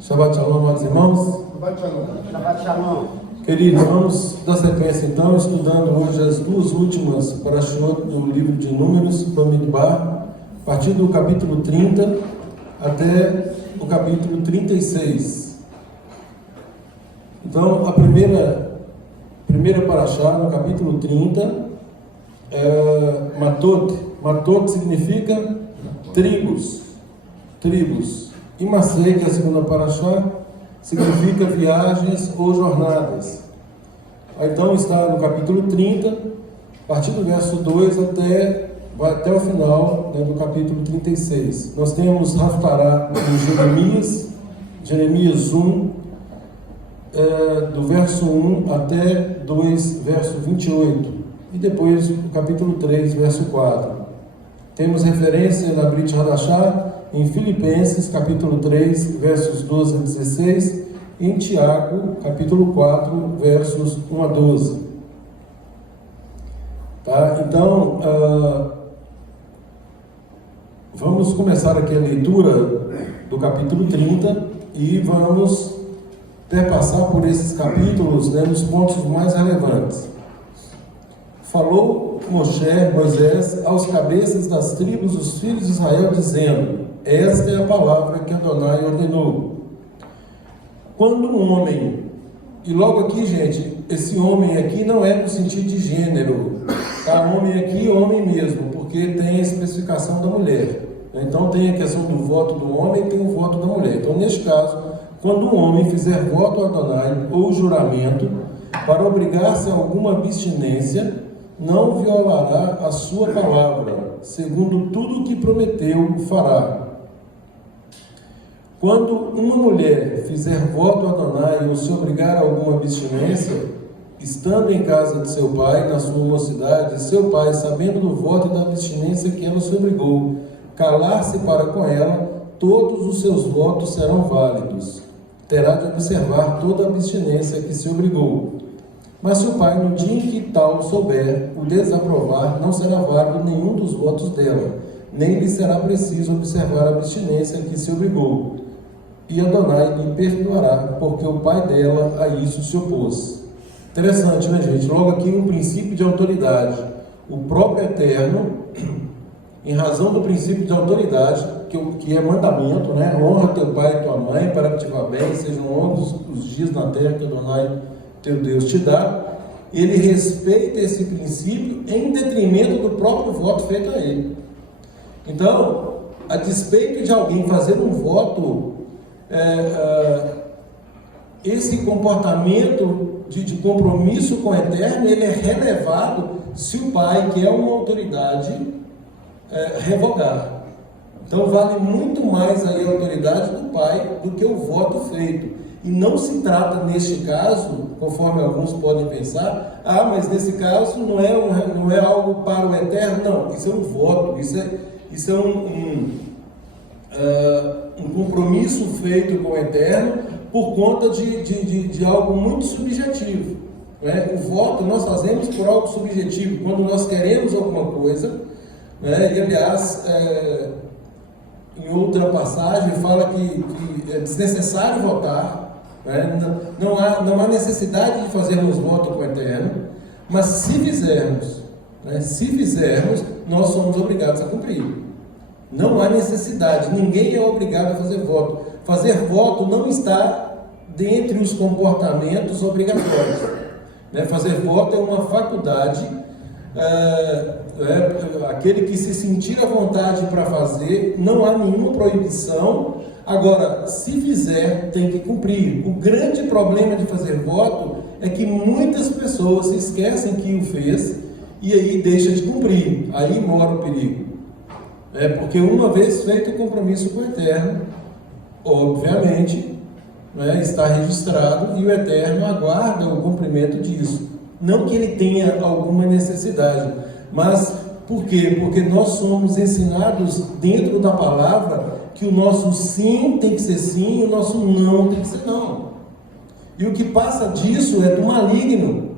Shabbat Shalom, amados irmãos. Shabbat Shalom. Queridos, vamos dar sequência então, estudando hoje as duas últimas parashot do livro de Números, Bamidbar, a partir do capítulo 30 até o capítulo 36. Então, a primeira parashá, no capítulo 30, é Matot. Matot significa tribos. E Masei, que é a segunda parashá, significa viagens ou jornadas. Então está no capítulo 30, a partir do verso 2 até o final, né, do capítulo 36. Nós temos Haftará em Jeremias 1, do verso 1 até 2, verso 28. E depois o capítulo 3, verso 4. Temos referência na Brit Hadashah em Filipenses, capítulo 3, versos 12 a 16, e em Tiago, capítulo 4, versos 1 a 12. Tá? Então, vamos começar aqui a leitura do capítulo 30 e vamos perpassar por esses capítulos, né, nos pontos mais relevantes. Falou Moisés aos cabeças das tribos dos filhos de Israel, dizendo: esta é a palavra que Adonai ordenou. Quando um homem, e logo aqui, gente, esse homem aqui não é no sentido de gênero, tá? Homem aqui, homem mesmo, porque tem a especificação da mulher. Então tem a questão do voto do homem e tem o voto da mulher. Então, neste caso, quando um homem fizer voto a Adonai ou juramento para obrigar-se a alguma abstinência, não violará a sua palavra, segundo tudo o que prometeu fará. Quando uma mulher fizer voto a Adonai ou se obrigar a alguma abstinência, estando em casa de seu pai, na sua mocidade, seu pai, sabendo do voto e da abstinência que ela se obrigou, calar-se para com ela, todos os seus votos serão válidos. Terá de observar toda a abstinência que se obrigou. Mas se o pai, no dia em que tal souber, o desaprovar, não será válido nenhum dos votos dela, nem lhe será preciso observar a abstinência que se obrigou. E Adonai lhe perdoará, porque o pai dela a isso se opôs. Interessante, né, gente? Logo aqui um princípio de autoridade. O próprio Eterno, em razão do princípio de autoridade, que é mandamento, né? Honra teu pai e tua mãe, para que te vá bem, sejam longos os dias na terra que Adonai teu Deus te dá. Ele respeita esse princípio em detrimento do próprio voto feito a ele. Então, a despeito de alguém fazer um voto, esse comportamento de compromisso com o Eterno, ele é relevado se o pai, que é uma autoridade, revogar. Então vale muito mais aí a autoridade do pai do que o voto feito. E não se trata, neste caso, conforme alguns podem pensar, mas nesse caso não é algo para o Eterno. Não, isso é um voto, isso é um compromisso feito com o Eterno por conta de algo muito subjetivo. Né? O voto nós fazemos por algo subjetivo, quando nós queremos alguma coisa, né? E aliás, em outra passagem fala que é desnecessário votar. Não há necessidade de fazermos voto com o Eterno, mas se fizermos, nós somos obrigados a cumprir. Não há necessidade, ninguém é obrigado a fazer voto. Fazer voto não está dentre os comportamentos obrigatórios. Fazer voto é uma faculdade, aquele que se sentir à vontade para fazer, não há nenhuma proibição. Agora, se fizer, tem que cumprir. O grande problema de fazer voto é que muitas pessoas se esquecem que o fez e aí deixa de cumprir. Aí mora o perigo. Porque uma vez feito o compromisso com o Eterno, obviamente, está registrado e o Eterno aguarda o cumprimento disso. Não que ele tenha alguma necessidade, mas por quê? Porque nós somos ensinados dentro da palavra que o nosso sim tem que ser sim e o nosso não tem que ser não. E o que passa disso é do maligno.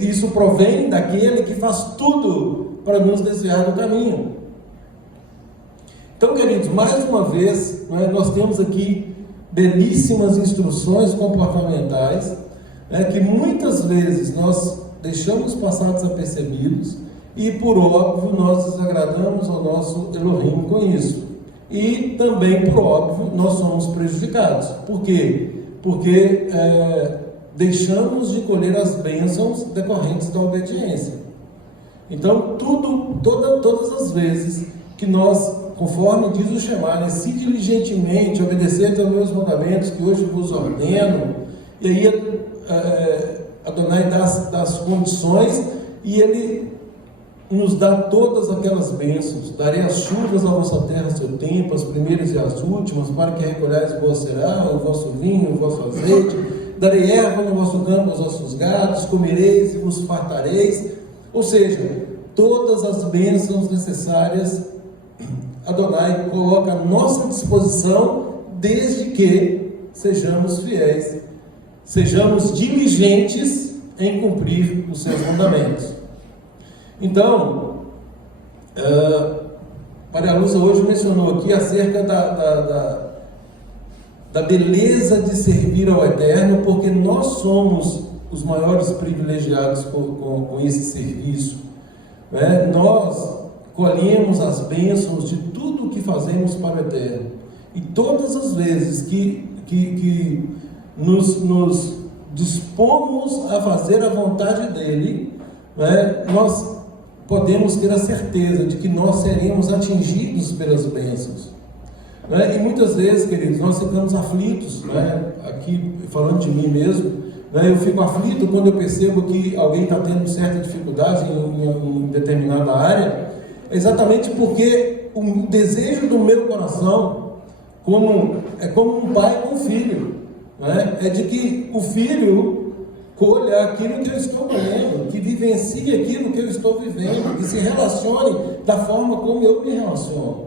Isso provém daquele que faz tudo para nos desviar do caminho. Então, queridos, mais uma vez, né, nós temos aqui belíssimas instruções comportamentais, né, que muitas vezes nós deixamos passar desapercebidos e, por óbvio, nós desagradamos ao nosso Elohim com isso. E também, por óbvio, nós somos prejudicados. Por quê? Porque deixamos de colher as bênçãos decorrentes da obediência. Então, todas as vezes que nós, conforme diz o Shema, se diligentemente obedecer aos meus mandamentos que hoje vos ordeno, e aí Adonai dá as condições e ele nos dá todas aquelas bênçãos. Darei as chuvas à vossa terra a seu tempo, as primeiras e as últimas, para que recolhais o vosso cereal, o vosso vinho, o vosso azeite. Darei erva no vosso campo aos vossos gados, comereis e vos fartareis. Ou seja, todas as bênçãos necessárias Adonai coloca à nossa disposição, desde que sejamos fiéis, sejamos diligentes em cumprir os seus mandamentos. Então, Maria Lúcia hoje mencionou aqui acerca da beleza de servir ao Eterno, porque nós somos os maiores privilegiados com esse serviço, né? Nós colhemos as bênçãos de tudo o que fazemos para o Eterno, e todas as vezes que nos dispomos a fazer a vontade dEle, né, nós podemos ter a certeza de que nós seremos atingidos pelas bênçãos, né? E muitas vezes, queridos, nós ficamos aflitos, né? Aqui falando de mim mesmo, né? Eu fico aflito quando eu percebo que alguém está tendo certa dificuldade em determinada área, exatamente porque o desejo do meu coração é como um pai com um filho, né? É de que o filho colha aquilo que eu estou colhendo, que vivencie aquilo que eu estou vivendo, que se relacione da forma como eu me relaciono.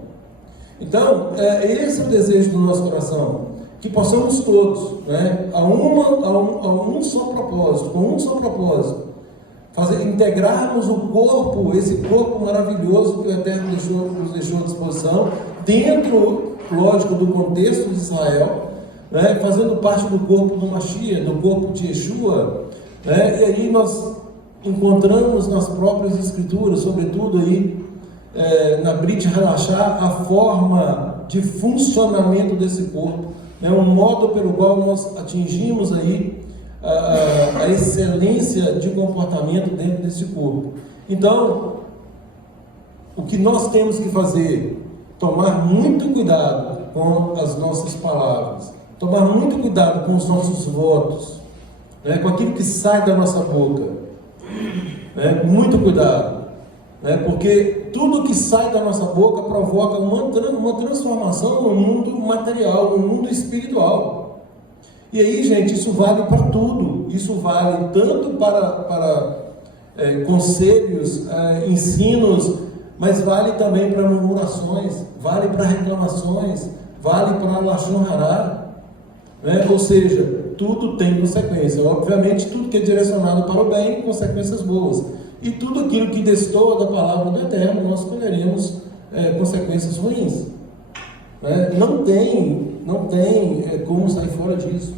Então, esse é o desejo do nosso coração, que possamos todos, né, a um só propósito, com um só propósito, integrarmos o corpo, esse corpo maravilhoso que o Eterno nos deixou à disposição, dentro, lógico, do contexto de Israel, né, fazendo parte do corpo do Mashiach, do corpo de Yeshua, né, e aí nós encontramos nas próprias Escrituras, sobretudo aí na Brit Halachá, a forma de funcionamento desse corpo, né, um modo pelo qual nós atingimos aí a excelência de comportamento dentro desse corpo. Então, o que nós temos que fazer? Tomar muito cuidado com as nossas palavras, tomar muito cuidado com os nossos votos, né, com aquilo que sai da nossa boca, né, muito cuidado, né, porque tudo que sai da nossa boca provoca uma transformação no mundo material, no mundo espiritual. E aí, gente, isso vale para tudo. Isso vale tanto para conselhos, ensinos, mas vale também para murmurações, vale para reclamações, vale para lashon hará, né? Ou seja, tudo tem consequência. Obviamente, tudo que é direcionado para o bem, consequências boas. E tudo aquilo que destoa da palavra do Eterno, nós colheremos consequências ruins, né? Não tem como sair fora disso,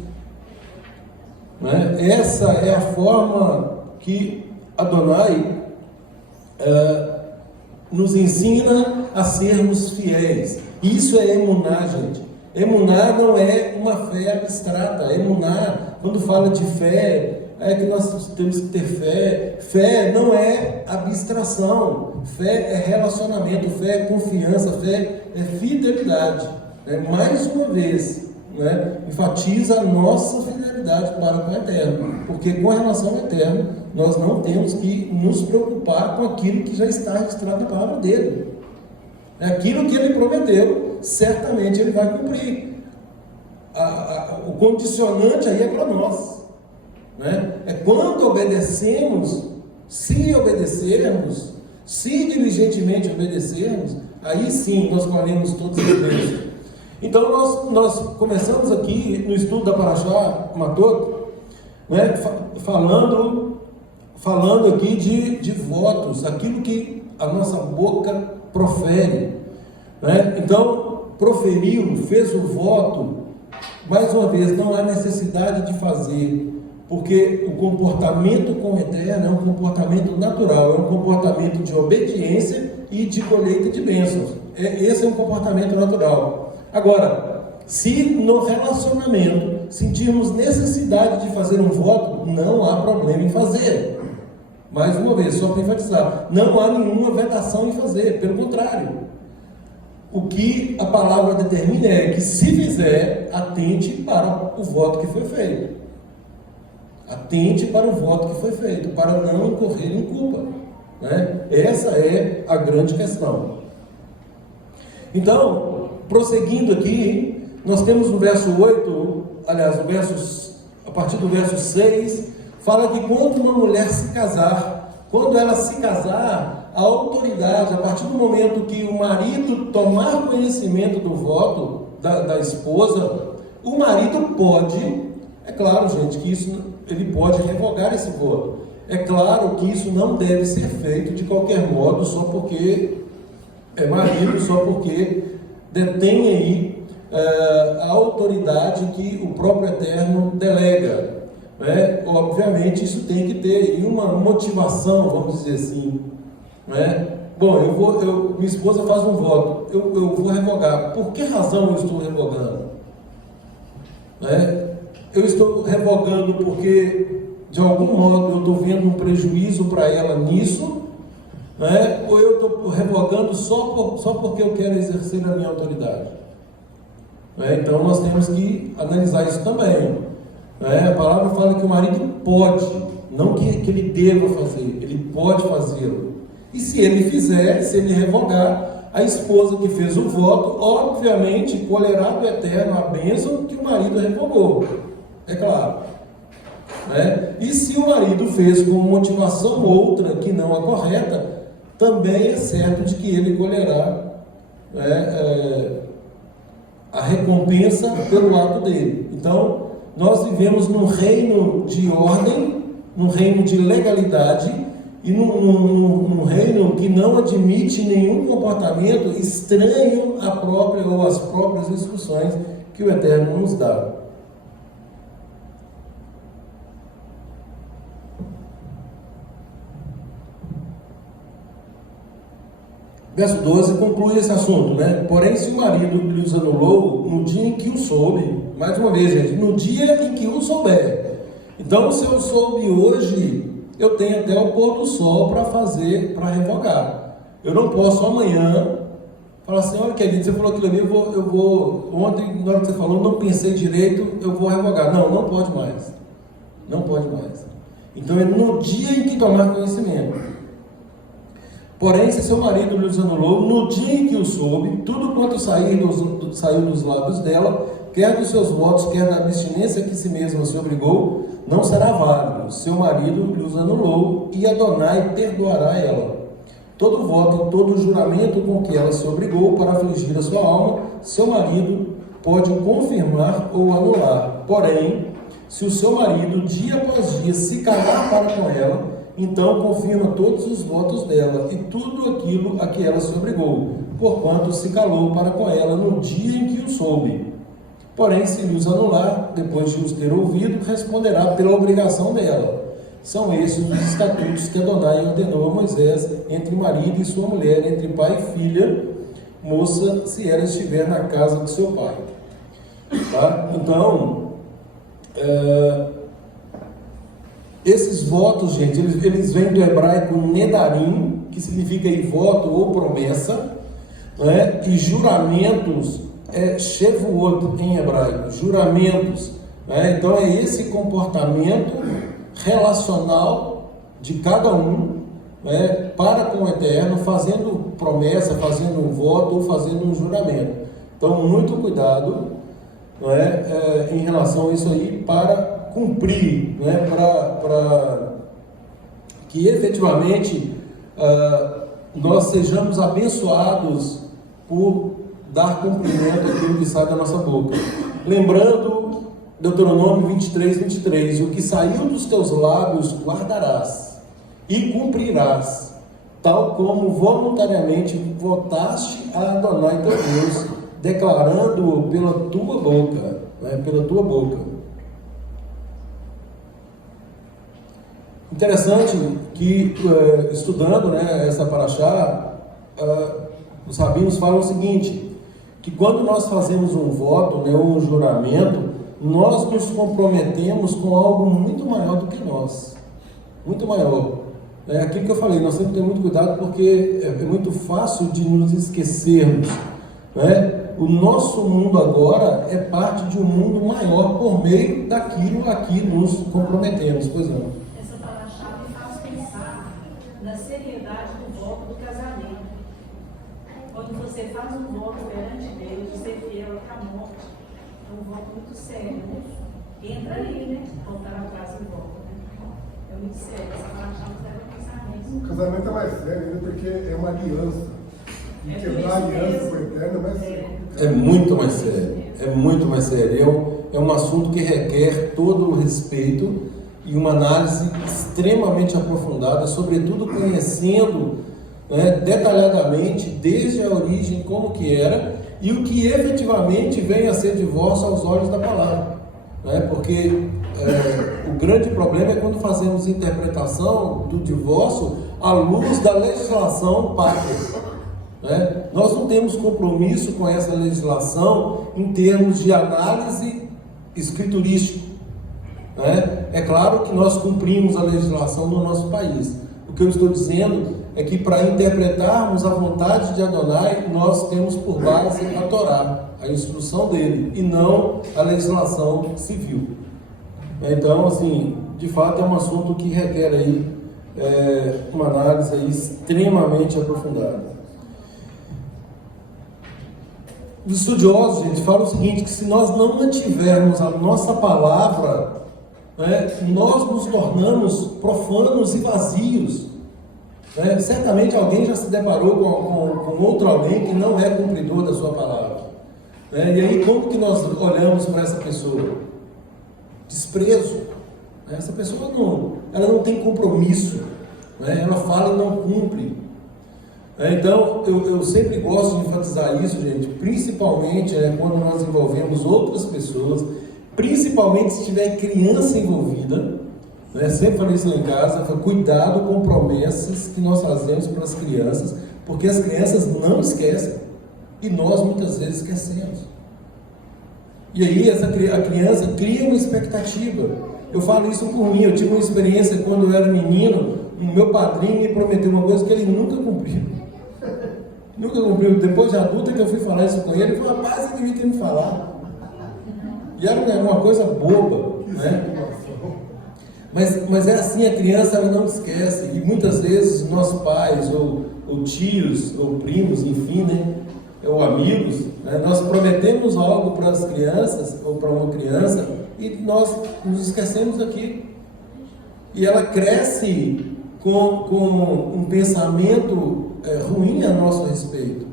né? Essa é a forma que Adonai nos ensina a sermos fiéis. Isso é emuná, gente. Emuná não é uma fé abstrata. Emuná, quando fala de fé, é que nós temos que ter fé. Fé não é abstração. Fé é relacionamento, fé é confiança, fé é fidelidade. Mais uma vez, né, enfatiza a nossa fidelidade para com o Eterno, porque com relação ao Eterno, nós não temos que nos preocupar com aquilo que já está registrado na palavra dele. Aquilo que ele prometeu, certamente ele vai cumprir. O condicionante aí é para nós, né? É quando obedecemos, se obedecermos, se diligentemente obedecermos, aí sim nós colhemos todos os bênçãos. Então nós começamos aqui no estudo da Parashá Matot, né, falando aqui de votos, aquilo que a nossa boca profere, né? Então, proferiu, fez o voto, mais uma vez, não há necessidade de fazer, porque o comportamento com o Eterno é um comportamento natural, é um comportamento de obediência e de colheita de bênçãos. Esse é um comportamento natural. Agora, se no relacionamento sentirmos necessidade de fazer um voto, não há problema em fazer. Mais uma vez, só para enfatizar, não há nenhuma vedação em fazer, pelo contrário. O que a palavra determina é que, se fizer, atente para o voto que foi feito. Atente para o voto que foi feito, para não incorrer em culpa, né? Essa é a grande questão. Então, prosseguindo aqui, nós temos no verso 8, aliás, a partir do verso 6, fala que quando uma mulher se casar, quando ela se casar, a autoridade, a partir do momento que o marido tomar conhecimento do voto da esposa, o marido pode, é claro, gente, que ele pode revogar esse voto. É claro que isso não deve ser feito de qualquer modo, só porque é marido, só porque detém aí a autoridade que o próprio Eterno delega. Né? Obviamente, isso tem que ter aí uma motivação, vamos dizer assim. Né? Bom, minha esposa faz um voto, eu vou revogar. Por que razão eu estou revogando? Né? Eu estou revogando porque, de algum modo, eu estou vendo um prejuízo para ela nisso, né? Ou eu estou revogando só porque eu quero exercer a minha autoridade? Né? Então, nós temos que analisar isso também. Né? A palavra fala que o marido pode, não que ele deva fazer, ele pode fazê-lo. E se ele fizer, se ele revogar, a esposa que fez o voto, obviamente, colherá do Eterno a bênção que o marido revogou. É claro. Né? E se o marido fez com motivação outra que não a correta, também é certo de que ele colherá, né, a recompensa pelo ato dele. Então, nós vivemos num reino de ordem, num reino de legalidade e num reino que não admite nenhum comportamento estranho à própria ou às próprias instruções que o Eterno nos dá. Verso 12 conclui esse assunto, né? Porém, se o marido lhes anulou no dia em que o soube, mais uma vez, gente, no dia em que o souber. Então, se eu soube hoje, eu tenho até o pôr do sol para revogar. Eu não posso amanhã falar assim: olha, querido, você falou aquilo ali, eu vou ontem, na hora que você falou, não pensei direito, eu vou revogar. Não pode mais. Não pode mais. Então, é no dia em que tomar conhecimento. Porém, se seu marido lhes anulou, no dia em que o soube, tudo quanto saiu dos lábios dela, quer dos seus votos, quer da abstinência que si mesma se obrigou, não será válido. Seu marido lhes anulou, e Adonai perdoará ela. Todo voto e todo juramento com que ela se obrigou para afligir a sua alma, seu marido pode confirmar ou anular. Porém, se o seu marido, dia após dia, se calar para com ela, então confirma todos os votos dela e tudo aquilo a que ela se obrigou, porquanto se calou para com ela no dia em que o soube. Porém, se lhes anular, depois de os ter ouvido, responderá pela obrigação dela. São esses os estatutos que Adonai ordenou a Moisés entre marido e sua mulher, entre pai e filha, moça, se ela estiver na casa de seu pai. Tá? Então, esses votos, gente, eles vêm do hebraico nedarim, que significa aí voto ou promessa, né? E juramentos é shevuot em hebraico, juramentos, né? Então é esse comportamento relacional de cada um, né, para com o Eterno, fazendo promessa, fazendo um voto ou fazendo um juramento. Então, muito cuidado, né, em relação a isso aí, para cumprir, né, para que efetivamente nós sejamos abençoados por dar cumprimento àquilo que sai da nossa boca. Lembrando Deuteronômio 23, o que saiu dos teus lábios guardarás e cumprirás, tal como voluntariamente votaste a Adonai teu Deus, declarando-o pela tua boca, né? Pela tua boca. Interessante que, estudando, né, essa paraxá, os rabinos falam o seguinte, que quando nós fazemos um voto, né, um juramento, nós nos comprometemos com algo muito maior do que nós, muito maior. É aquilo que eu falei, nós temos que ter muito cuidado, porque é muito fácil de nos esquecermos, né? O nosso mundo agora é parte de um mundo maior por meio daquilo a que nos comprometemos. Pois não. Essa paraxá me faz pensar na seriedade do voto do casamento. Quando você faz um voto perante Deus, de ser fiel até a morte, é um voto muito sério, né? Entra ali, né? Voltar atrás do voto, né? É muito sério. Essa paraxá nos leva a pensar nisso. O casamento é mais sério ainda porque é uma aliança. E quebrar a aliança com o Eterno é mais sério. É muito mais sério, é muito mais sério. É um assunto que requer todo o respeito e uma análise extremamente aprofundada, sobretudo conhecendo, né, detalhadamente desde a origem como que era e o que efetivamente vem a ser divórcio aos olhos da palavra, né? Porque o grande problema é quando fazemos interpretação do divórcio à luz da legislação pátria. Né? Nós não temos compromisso com essa legislação em termos de análise escriturística. Né? É claro que nós cumprimos a legislação do nosso país. O que eu estou dizendo é que para interpretarmos a vontade de Adonai, nós temos por base a Torá, a instrução dele, e não a legislação civil. Então, assim, de fato é um assunto que requer aí uma análise aí extremamente aprofundada. Os estudiosos, gente, falam o seguinte, que se nós não mantivermos a nossa palavra, né, nós nos tornamos profanos e vazios. Né? Certamente alguém já se deparou com outro alguém que não é cumpridor da sua palavra. Né? E aí como que nós olhamos para essa pessoa? Desprezo. Né? Essa pessoa ela não tem compromisso. Né? Ela fala e não cumpre. Então, eu sempre gosto de enfatizar isso, gente, principalmente quando nós envolvemos outras pessoas, principalmente se tiver criança envolvida, né? Sempre falei isso lá em casa, cuidado com promessas que nós fazemos para as crianças, porque as crianças não esquecem, e nós muitas vezes esquecemos. E aí a criança cria uma expectativa. Eu falo isso por mim, eu tive uma experiência quando eu era menino, o meu padrinho me prometeu uma coisa que ele nunca cumpriu. Nunca cumpriu. Depois de adulta que eu fui falar isso com ele, ele falou, rapaz, você devia ter me falado. E era uma coisa boba, né? Mas é assim, a criança ela não esquece. E muitas vezes nossos pais, ou tios, ou primos, enfim, né? Ou amigos, né? Nós prometemos algo para as crianças, ou para uma criança, e nós nos esquecemos daquilo. E ela cresce com um pensamento ruim a nosso respeito,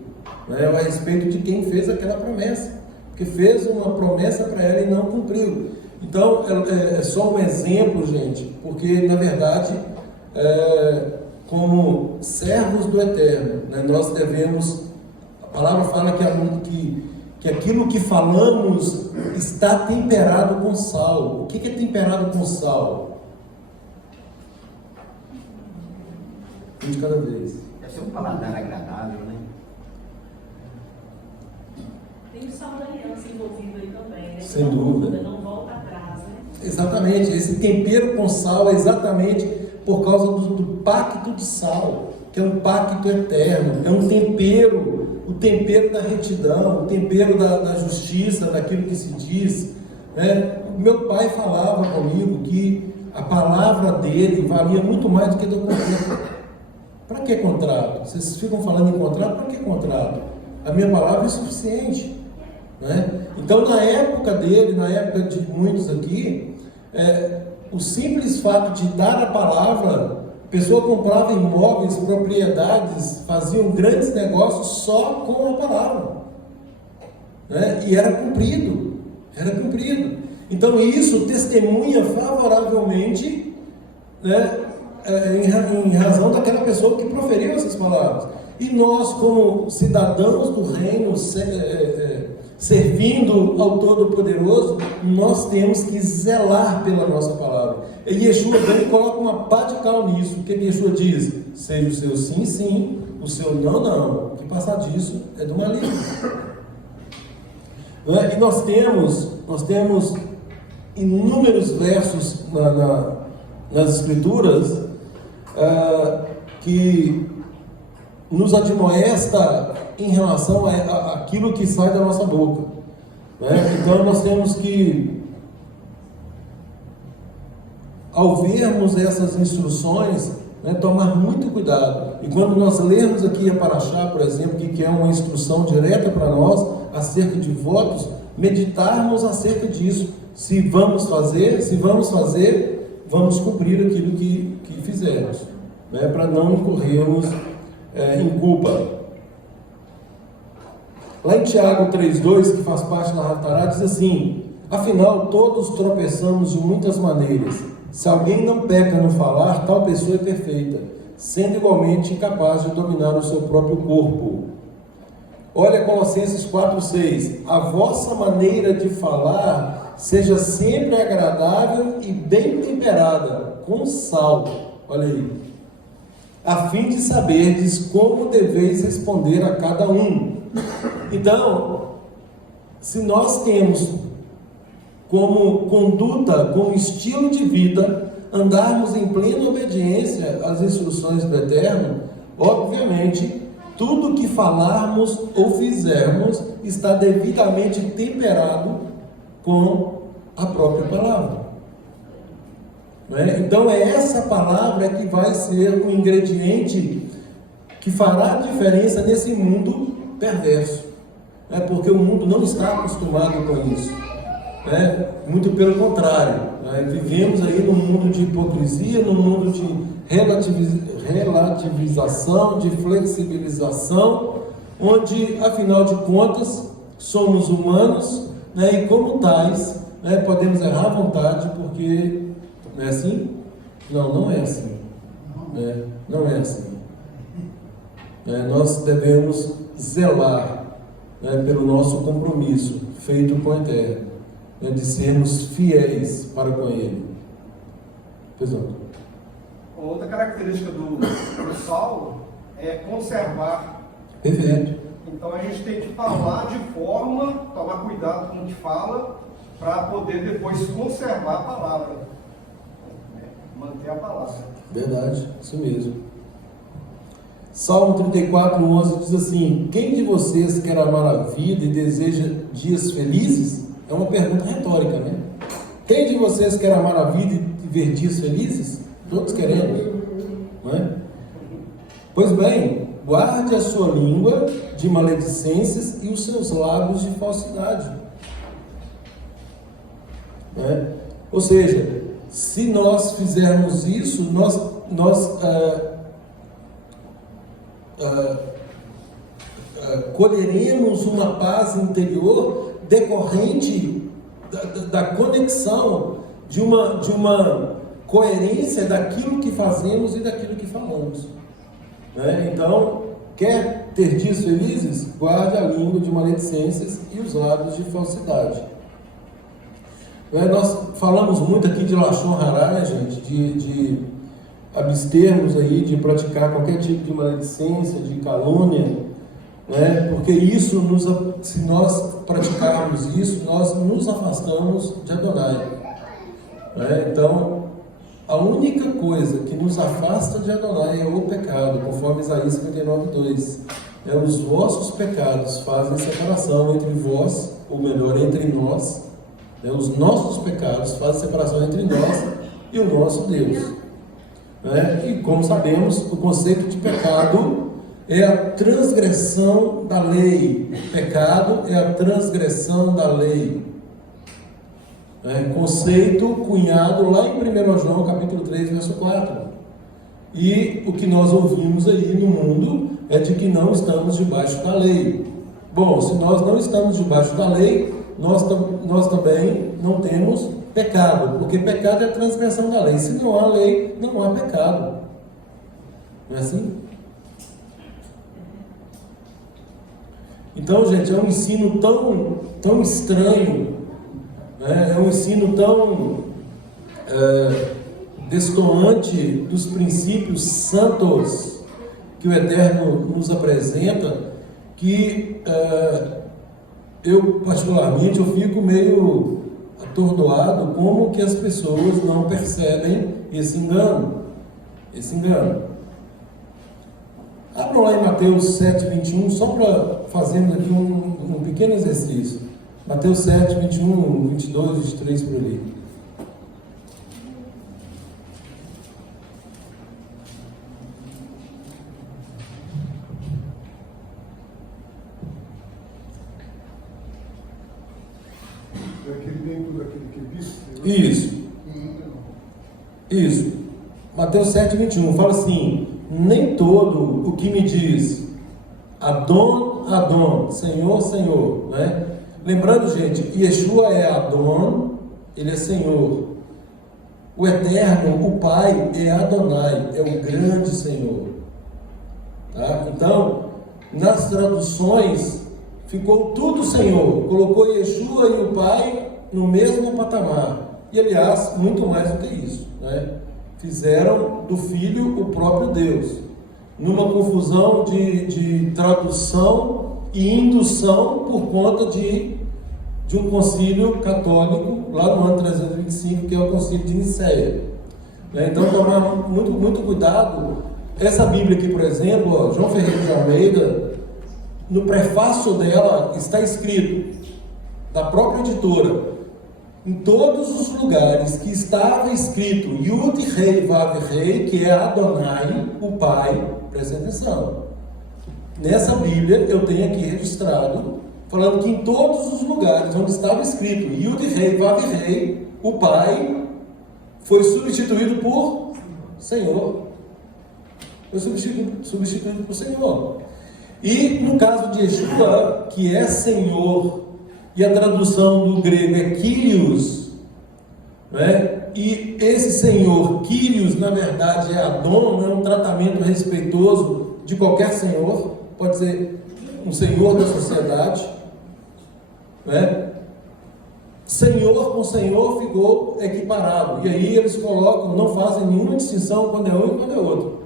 né? A respeito de quem fez aquela promessa, porque fez uma promessa para ela e não cumpriu. Então é só um exemplo, gente, porque na verdade como servos do Eterno, né, nós devemos, a palavra fala que aquilo que falamos está temperado com sal. O que é temperado com sal? Um de cada vez. Deve ser um paladar agradável, né? Tem o sal da aliança envolvido aí também, né? Sem dúvida. Não volta atrás, né? Exatamente, esse tempero com sal é exatamente por causa do pacto de sal, que é um pacto eterno, é um tempero, o tempero da retidão, o tempero da justiça, daquilo que se diz. Né? Meu pai falava comigo que a palavra dele valia muito mais do que do contrato. Para que contrato? Vocês ficam falando em contrato, para que contrato? A minha palavra é suficiente. Né? Então, na época dele, na época de muitos aqui, o simples fato de dar a palavra, a pessoa comprava imóveis, propriedades, faziam grandes negócios só com a palavra. Né? E era cumprido. Era cumprido. Então, isso testemunha favoravelmente, né, em razão daquela pessoa que proferiu essas palavras. E nós, como cidadãos do reino, servindo ao Todo-Poderoso, nós temos que zelar pela nossa palavra. E Yeshua vem e coloca uma pá de cal nisso. O que Yeshua diz? Seja o seu sim, sim, o seu não, não. O que passar disso é do maligno. E nós temos inúmeros versos nas Escrituras que nos admoesta em relação a aquilo que sai da nossa boca. Então nós temos que, ao vermos essas instruções, tomar muito cuidado. E quando nós lermos aqui a Paraxá, por exemplo, que é uma instrução direta para nós acerca de votos, meditarmos acerca disso. Se vamos fazer, vamos cumprir aquilo que fizermos, para não incorrermos em culpa. Lá em Tiago 3,2, que faz parte da Haftará, diz assim: afinal, todos tropeçamos de muitas maneiras. Se alguém não peca no falar, tal pessoa é perfeita, sendo igualmente incapaz de dominar o seu próprio corpo. Olha Colossenses 4,6: a vossa maneira de falar seja sempre agradável e bem temperada, com sal, olha aí, a fim de saberdes como deveis responder a cada um. Então, se nós temos como conduta, como estilo de vida, andarmos em plena obediência às instruções do Eterno, obviamente, tudo que falarmos ou fizermos está devidamente temperado com a própria palavra. Então é essa palavra que vai ser o ingrediente que fará a diferença nesse mundo perverso, porque o mundo não está acostumado com isso, muito pelo contrário, vivemos aí num mundo de hipocrisia, num mundo de relativização, de flexibilização, onde afinal de contas somos humanos, e como tais, podemos errar à vontade, porque não é assim? Não é assim. Não é assim. Nós devemos zelar pelo nosso compromisso feito com o Eterno, de sermos fiéis para com Ele. Pessoal. Outra característica do sal é conservar. Perfeito. Então a gente tem que falar de forma, tomar cuidado com o que fala, para poder depois conservar a palavra, manter a palavra. Verdade, isso mesmo. Salmo 34:11 diz assim: quem de vocês quer amar a vida e deseja dias felizes? É uma pergunta retórica, né? Quem de vocês quer amar a vida e ver dias felizes? Todos queremos, não é? Pois bem, guarde a sua língua de maledicências e os seus lábios de falsidade. Ou seja, se nós fizermos isso, nós colheremos uma paz interior decorrente da conexão, de uma coerência daquilo que fazemos e daquilo que falamos. Então, quer ter dias felizes? Guarde a língua de maledicências e os lábios de falsidade. Nós falamos muito aqui de Lashon Hará, né, gente? De abstermos aí de praticar qualquer tipo de maledicência, de calúnia, porque isso, se nós praticarmos isso, nós nos afastamos de Adonai. Então, a única coisa que nos afasta de Adonai é o pecado, conforme Isaías 59:2. Os vossos pecados fazem separação entre vós, ou melhor, entre nós. Os nossos pecados fazem separação entre nós e o nosso Deus. E como sabemos, o conceito de pecado é a transgressão da lei. Pecado é a transgressão da lei. Conceito cunhado lá em 1 João capítulo 3, verso 4. E o que nós ouvimos aí no mundo é de que não estamos debaixo da lei. Bom, se nós não estamos debaixo da lei, nós também não temos pecado, porque pecado é a transgressão da lei. Se não há lei, não há pecado. Não é assim? Então, gente, é um ensino tão estranho, né? É um ensino tão destoante dos princípios santos que o Eterno nos apresenta, que eu particularmente eu fico meio atordoado como que as pessoas não percebem esse engano. Abram lá em Mateus 7:21, só para fazermos aqui um pequeno exercício. Mateus 7:21, 22, 23 por ali. Daquele dentro daquele que Isso. Isso. Mateus 7:21 fala assim: nem todo o que me diz Adon, Adon, Senhor, Senhor, né? Lembrando, gente, Yeshua é Adon, ele é Senhor. O Eterno, o Pai, é Adonai, é o grande Senhor. Tá? Então, nas traduções, ficou tudo Senhor, colocou Yeshua e o Pai no mesmo patamar. E, aliás, muito mais do que isso, né? Fizeram do Filho o próprio Deus, numa confusão de tradução e indução por conta de um concílio católico, lá no ano 325, que é o concílio de Nicéia. Então, tomar muito cuidado. Essa Bíblia aqui, por exemplo, ó, João Ferreira de Almeida, no prefácio dela está escrito, da própria editora, em todos os lugares que estava escrito Yud Rei Vav Rei, que é Adonai, o Pai, presta atenção. Nessa Bíblia eu tenho aqui registrado, falando que em todos os lugares onde estava escrito Yud Rei Vav Rei, o Pai foi substituído por Senhor. Foi substituído por Senhor. E no caso de Yeshua, que é Senhor, e a tradução do grego é Kyrios, né? E esse Senhor, Kyrios, na verdade é Adon, não é um tratamento respeitoso de qualquer Senhor, pode ser um Senhor da sociedade, né? Senhor com Senhor ficou equiparado, e aí eles colocam, não fazem nenhuma distinção quando é um e quando é outro.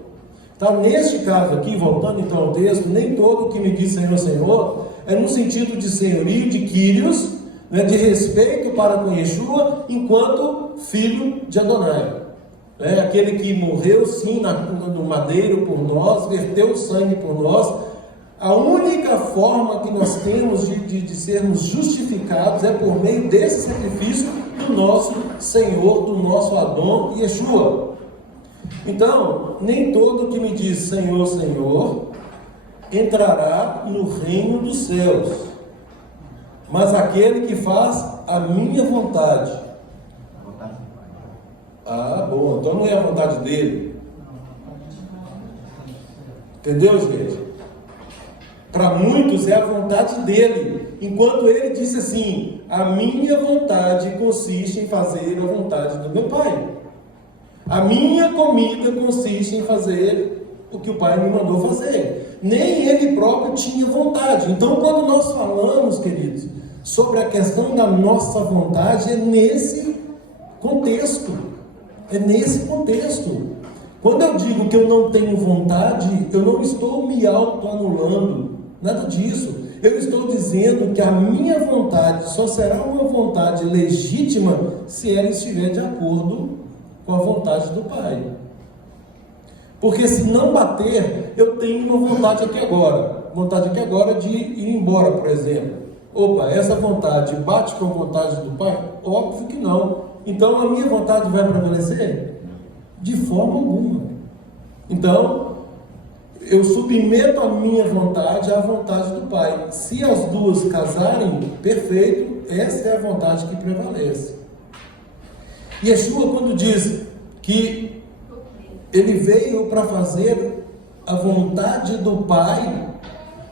Tá? Neste caso aqui, voltando então ao texto, nem todo que me diz Senhor, Senhor, é no sentido de senhorio, de Kyrios, né, de respeito para com Yeshua, enquanto filho de Adonai. Aquele que morreu sim no madeiro por nós, verteu o sangue por nós. A única forma que nós temos de sermos justificados é por meio desse sacrifício do nosso Senhor, do nosso Adon, Yeshua. Então, nem todo que me diz Senhor, Senhor, entrará no reino dos céus, mas aquele que faz a minha vontade. Ah, bom, então não é a vontade dele. Entendeu, gente? Para muitos é a vontade dele, enquanto ele disse assim: a minha vontade consiste em fazer a vontade do meu Pai. A minha comida consiste em fazer o que o Pai me mandou fazer. Nem ele próprio tinha vontade. Então, quando nós falamos, queridos, sobre a questão da nossa vontade, é nesse contexto. É nesse contexto. Quando eu digo que eu não tenho vontade, eu não estou me autoanulando. Nada disso. Eu estou dizendo que a minha vontade só será uma vontade legítima se ela estiver de acordo com a vontade do Pai. Porque se não bater, eu tenho uma vontade aqui agora de ir embora, por exemplo. Opa, essa vontade bate com a vontade do Pai? Óbvio que não. Então a minha vontade vai prevalecer? De forma alguma. Então, eu submeto a minha vontade à vontade do Pai. Se as duas casarem, perfeito, essa é a vontade que prevalece. Yeshua, quando diz que ele veio para fazer a vontade do Pai,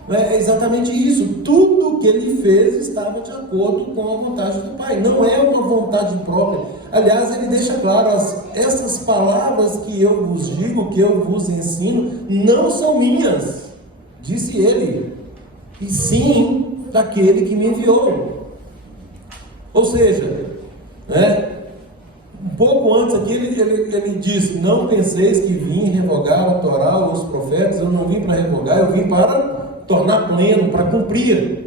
É exatamente isso. Tudo que ele fez estava de acordo com a vontade do Pai. Não é uma vontade própria. Aliás, ele deixa claro, essas palavras que eu vos digo, que eu vos ensino, não são minhas, disse ele, e sim daquele que me enviou. Ou seja, um pouco antes aqui ele diz: não penseis que vim revogar a Torá ou os profetas. Eu não vim para revogar, eu vim para tornar pleno, para cumprir.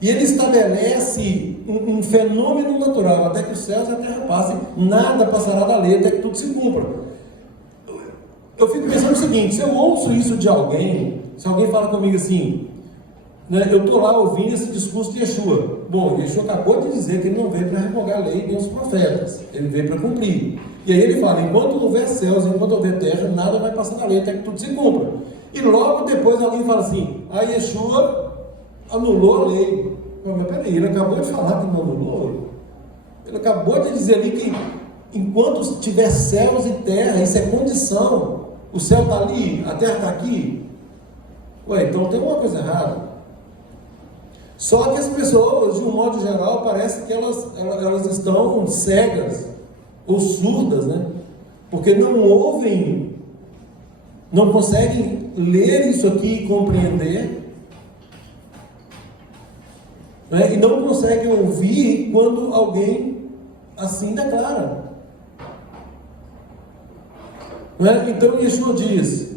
E ele estabelece um fenômeno natural: até que os céus e a terra passem, nada passará da lei até que tudo se cumpra. Eu fico pensando o seguinte: se eu ouço isso de alguém, se alguém fala comigo assim, eu estou lá ouvindo esse discurso de Yeshua. Bom, Yeshua acabou de dizer que ele não veio para revogar a lei nem os profetas, ele veio para cumprir. E aí ele fala: enquanto houver céus, enquanto houver terra, nada vai passar da lei até que tudo se cumpra. E logo depois alguém fala assim: a Yeshua anulou a lei. Mas peraí, ele acabou de falar que não anulou. Ele acabou de dizer ali que enquanto tiver céus e terra, isso é condição. O céu está ali, a terra está aqui. Ué, então tem uma coisa errada. Só que as pessoas, de um modo geral, parece que elas estão cegas ou surdas, porque não ouvem, não conseguem ler isso aqui e compreender, e não conseguem ouvir quando alguém assim declara. Então Yeshua diz: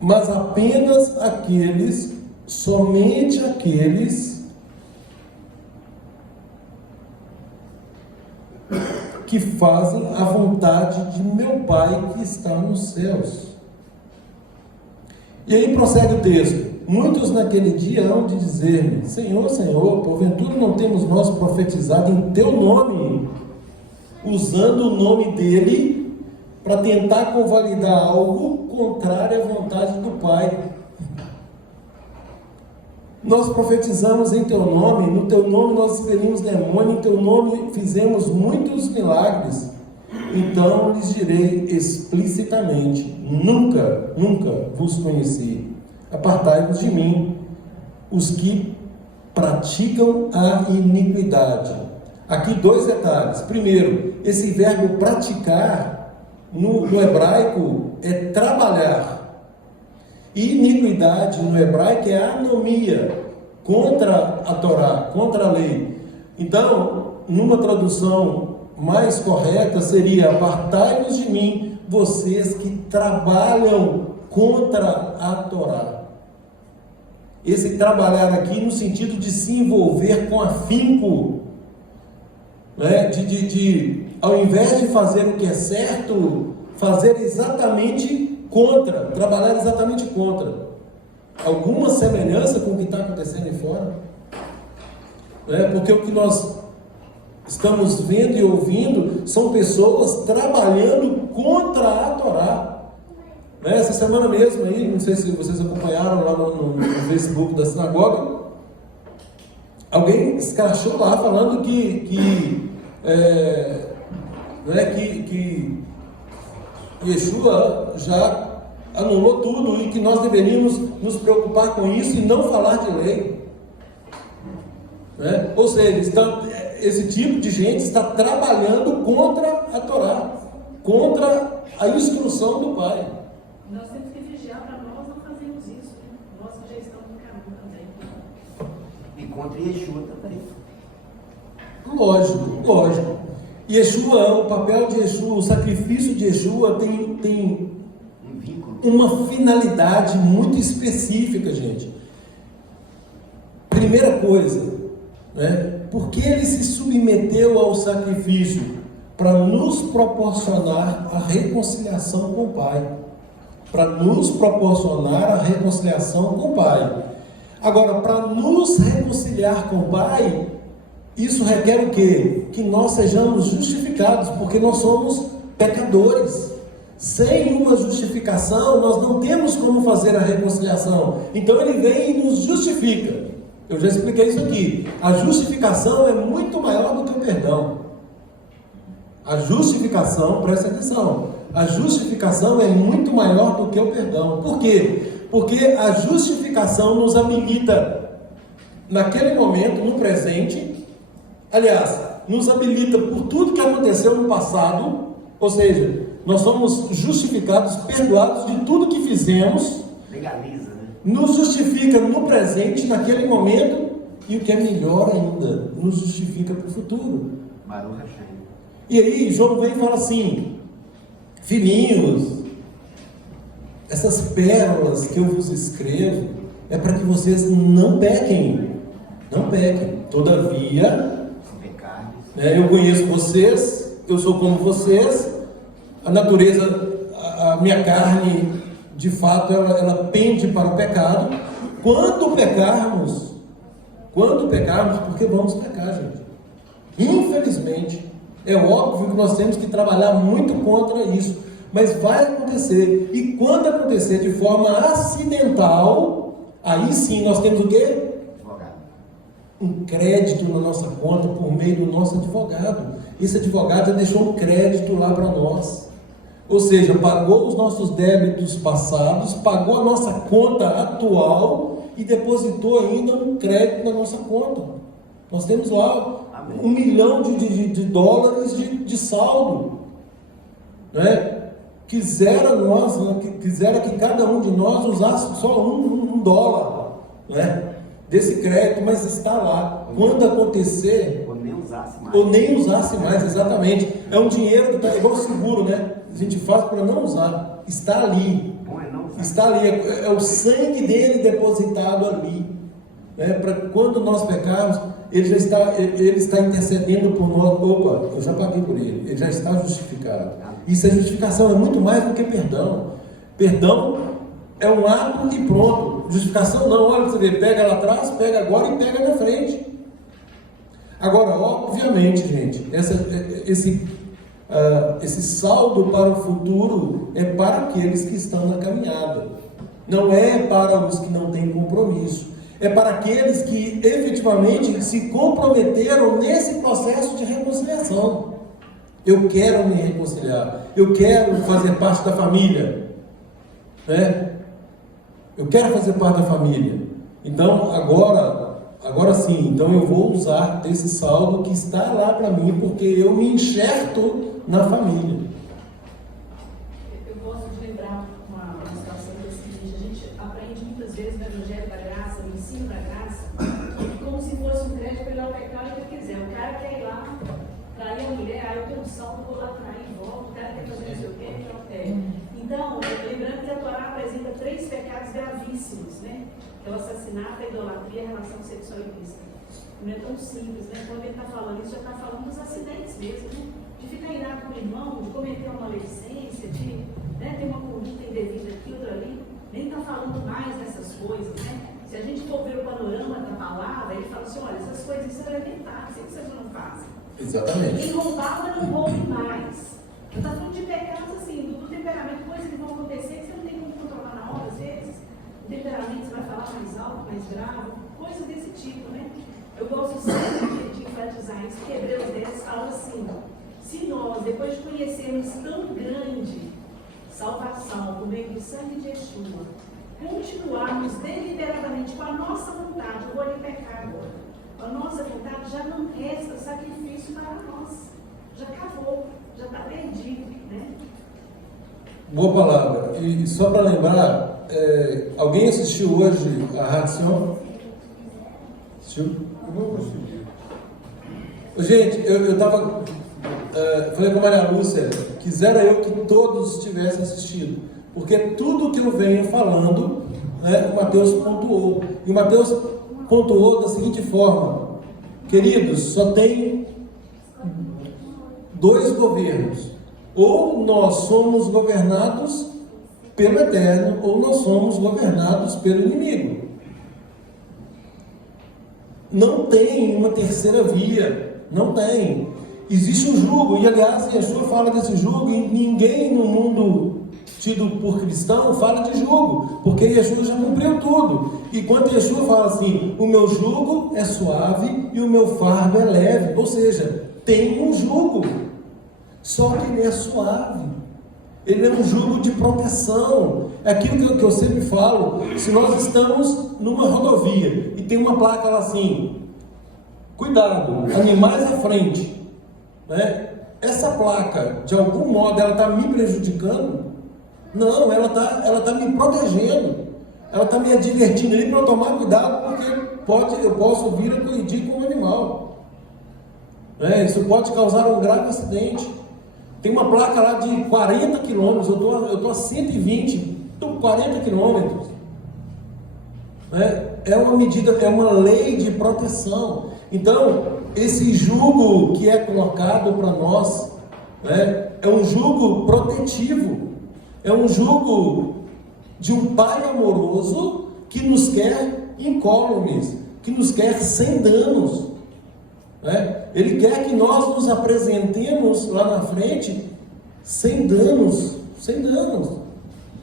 mas apenas aqueles, somente aqueles que fazem a vontade de meu Pai que está nos céus. E aí prossegue o texto: muitos naquele dia hão de dizer-me: Senhor, Senhor, porventura não temos nós profetizado em teu nome, usando o nome dele para tentar convalidar algo contrário à vontade do Pai? Nós profetizamos em teu nome, no teu nome nós expelimos demônio, em teu nome fizemos muitos milagres. Então lhes direi explicitamente: nunca, nunca vos conheci. Apartai-vos de mim, os que praticam a iniquidade. Aqui 2 detalhes. Primeiro, esse verbo praticar no hebraico é trabalhar. Iniquidade no hebraico é anomia, contra a Torá, contra a lei. Então, numa tradução mais correta seria: apartai-vos de mim, vocês que trabalham contra a Torá. Esse trabalhar aqui no sentido de se envolver com afinco, ao invés de fazer o que é certo, fazer exatamente contra, trabalhar exatamente contra. Alguma semelhança com o que está acontecendo aí fora? Porque o que nós estamos vendo e ouvindo são pessoas trabalhando contra a Torá. Essa semana mesmo aí, não sei se vocês acompanharam lá no Facebook da sinagoga, alguém escrachou lá falando que Yeshua já anulou tudo e que nós deveríamos nos preocupar com isso e não falar de lei. Ou seja, esse tipo de gente está trabalhando contra a Torá, contra a instrução do Pai. Nós temos que vigiar para nós não fazermos isso, nós que já estamos no caminho também. E contra Yeshua também. Lógico. Yeshua, o papel de Yeshua, o sacrifício de Yeshua tem uma finalidade muito específica, gente. Primeira coisa, por que ele se submeteu ao sacrifício? Para nos proporcionar a reconciliação com o Pai. Para nos proporcionar a reconciliação com o Pai. Agora, para nos reconciliar com o Pai, isso requer o quê? Que nós sejamos justificados, porque nós somos pecadores. Sem uma justificação, nós não temos como fazer a reconciliação. Então ele vem e nos justifica. Eu já expliquei isso aqui. A justificação é muito maior do que o perdão. A justificação, presta atenção, A justificação é muito maior do que o perdão. Por quê? Porque a justificação nos habilita naquele momento, no presente, aliás, nos habilita por tudo que aconteceu no passado, ou seja, nós somos justificados, perdoados de tudo que fizemos, Legaliza, né? nos justifica no presente, naquele momento, e o que é melhor ainda, nos justifica para o futuro. Baruch Hashem. E aí João vem e fala assim: filhinhos, essas pérolas que eu vos escrevo é para que vocês não pequem, não pequem. Todavia, eu conheço vocês, eu sou como vocês, a natureza, a minha carne, de fato, ela pende para o pecado. Quando pecarmos, porque vamos pecar, gente. Infelizmente, é óbvio que nós temos que trabalhar muito contra isso, mas vai acontecer. E quando acontecer de forma acidental, aí sim nós temos o quê? Um crédito na nossa conta por meio do nosso advogado. Esse advogado já deixou um crédito lá para nós. Ou seja, pagou os nossos débitos passados, pagou a nossa conta atual e depositou ainda um crédito na nossa conta. Nós temos lá $1 milhão de saldo. Né? Quisera que cada um de nós usasse só um dólar, né? Desse crédito, mas está lá. Quando acontecer, ou nem usasse mais, exatamente. É um dinheiro que está igual seguro, né? A gente faz para não usar. Está ali. Está ali. É o sangue dele depositado ali. Né? Para quando nós pecarmos, ele está intercedendo por nós. Opa, eu já paguei por ele. Ele já está justificado. Isso é justificação, é muito mais do que perdão. Perdão é um ato e pronto. Justificação não, olha, você vê, pega lá atrás, pega agora e pega na frente. Agora, obviamente, gente, esse saldo para o futuro é para aqueles que estão na caminhada. Não é para os que não têm compromisso. É para aqueles que efetivamente se comprometeram nesse processo de reconciliação. Eu quero me reconciliar. Eu quero fazer parte da família. Né? Eu quero fazer parte da família. Então, agora sim, então eu vou usar desse saldo que está lá para mim, porque eu me enxerto na família. Eu gosto de lembrar uma situação que é a seguinte: a gente aprende muitas vezes no Evangelho da Graça, no ensino da graça, como se fosse um crédito para ir lá pecar o que ele quiser. O cara quer ir lá, trair a mulher, aí eu tenho um saldo, vou lá trair e volto, o cara quer fazer não sei o quê, Então, lembrando que a Torá apresenta 3 pecados gravíssimos, né? Que é o assassinato, a idolatria e a relação sexual ilícita. Não é tão simples, né? Quando ele está falando isso, já está falando dos acidentes mesmo, né? De ficar irado com o irmão, de cometer uma maledicência, de ter uma conduta indevida aqui, outra ali. Nem está falando mais dessas coisas, né? Se a gente for ver o panorama da palavra, ele fala assim: olha, essas coisas isso é elementar, isso que vocês não fazem. Exatamente. Quem roubava não roube mais. Eu estou falando de pecados assim, do temperamento, coisas que vão acontecer que você não tem como controlar na hora, às vezes. O temperamento você vai falar mais alto, mais grave, coisas desse tipo, né? Eu gosto sempre de enfatizar isso, que Hebreus 10 fala assim: se nós, depois de conhecermos tão grande salvação por meio do sangue de Yeshua, continuarmos deliberadamente com a nossa vontade, eu vou ali pecar agora, a nossa vontade, já não resta sacrifício para nós. Já acabou, já está perdido, né? Boa palavra. E só para lembrar, alguém assistiu hoje a Ratzion? Assistiu? Gente, eu estava... falei com a Maria Lúcia, quisera eu que todos tivessem assistido, porque tudo que eu venho falando, né, o Mateus pontuou. E o Mateus pontuou da seguinte forma: queridos, só tem 2 governos. Ou nós somos governados pelo Eterno, ou nós somos governados pelo inimigo. Não tem uma terceira via. Não tem. Existe um jugo, e aliás, Yeshua fala desse jugo, e ninguém no mundo tido por cristão fala de jugo, porque Yeshua já cumpriu tudo. E quando Yeshua fala assim: o meu jugo é suave e o meu fardo é leve, ou seja, tem um jugo, só que ele é suave. Ele é um jugo de proteção. É aquilo que eu sempre falo. Se nós estamos numa rodovia e tem uma placa lá assim, cuidado, animais à frente, né? Essa placa, de algum modo, ela está me prejudicando? Não, ela tá me protegendo. Ela está me advertindo ali para eu tomar cuidado, porque eu posso vir a colidir com o animal. Isso pode causar um grave acidente. Tem uma placa lá de 40 quilômetros, eu estou a 120, 40 quilômetros. É uma medida, é uma lei de proteção. Então, esse jugo que é colocado para nós, é um jugo protetivo, é um jugo de um pai amoroso que nos quer incólumes, que nos quer sem danos. Ele quer que nós nos apresentemos lá na frente sem danos,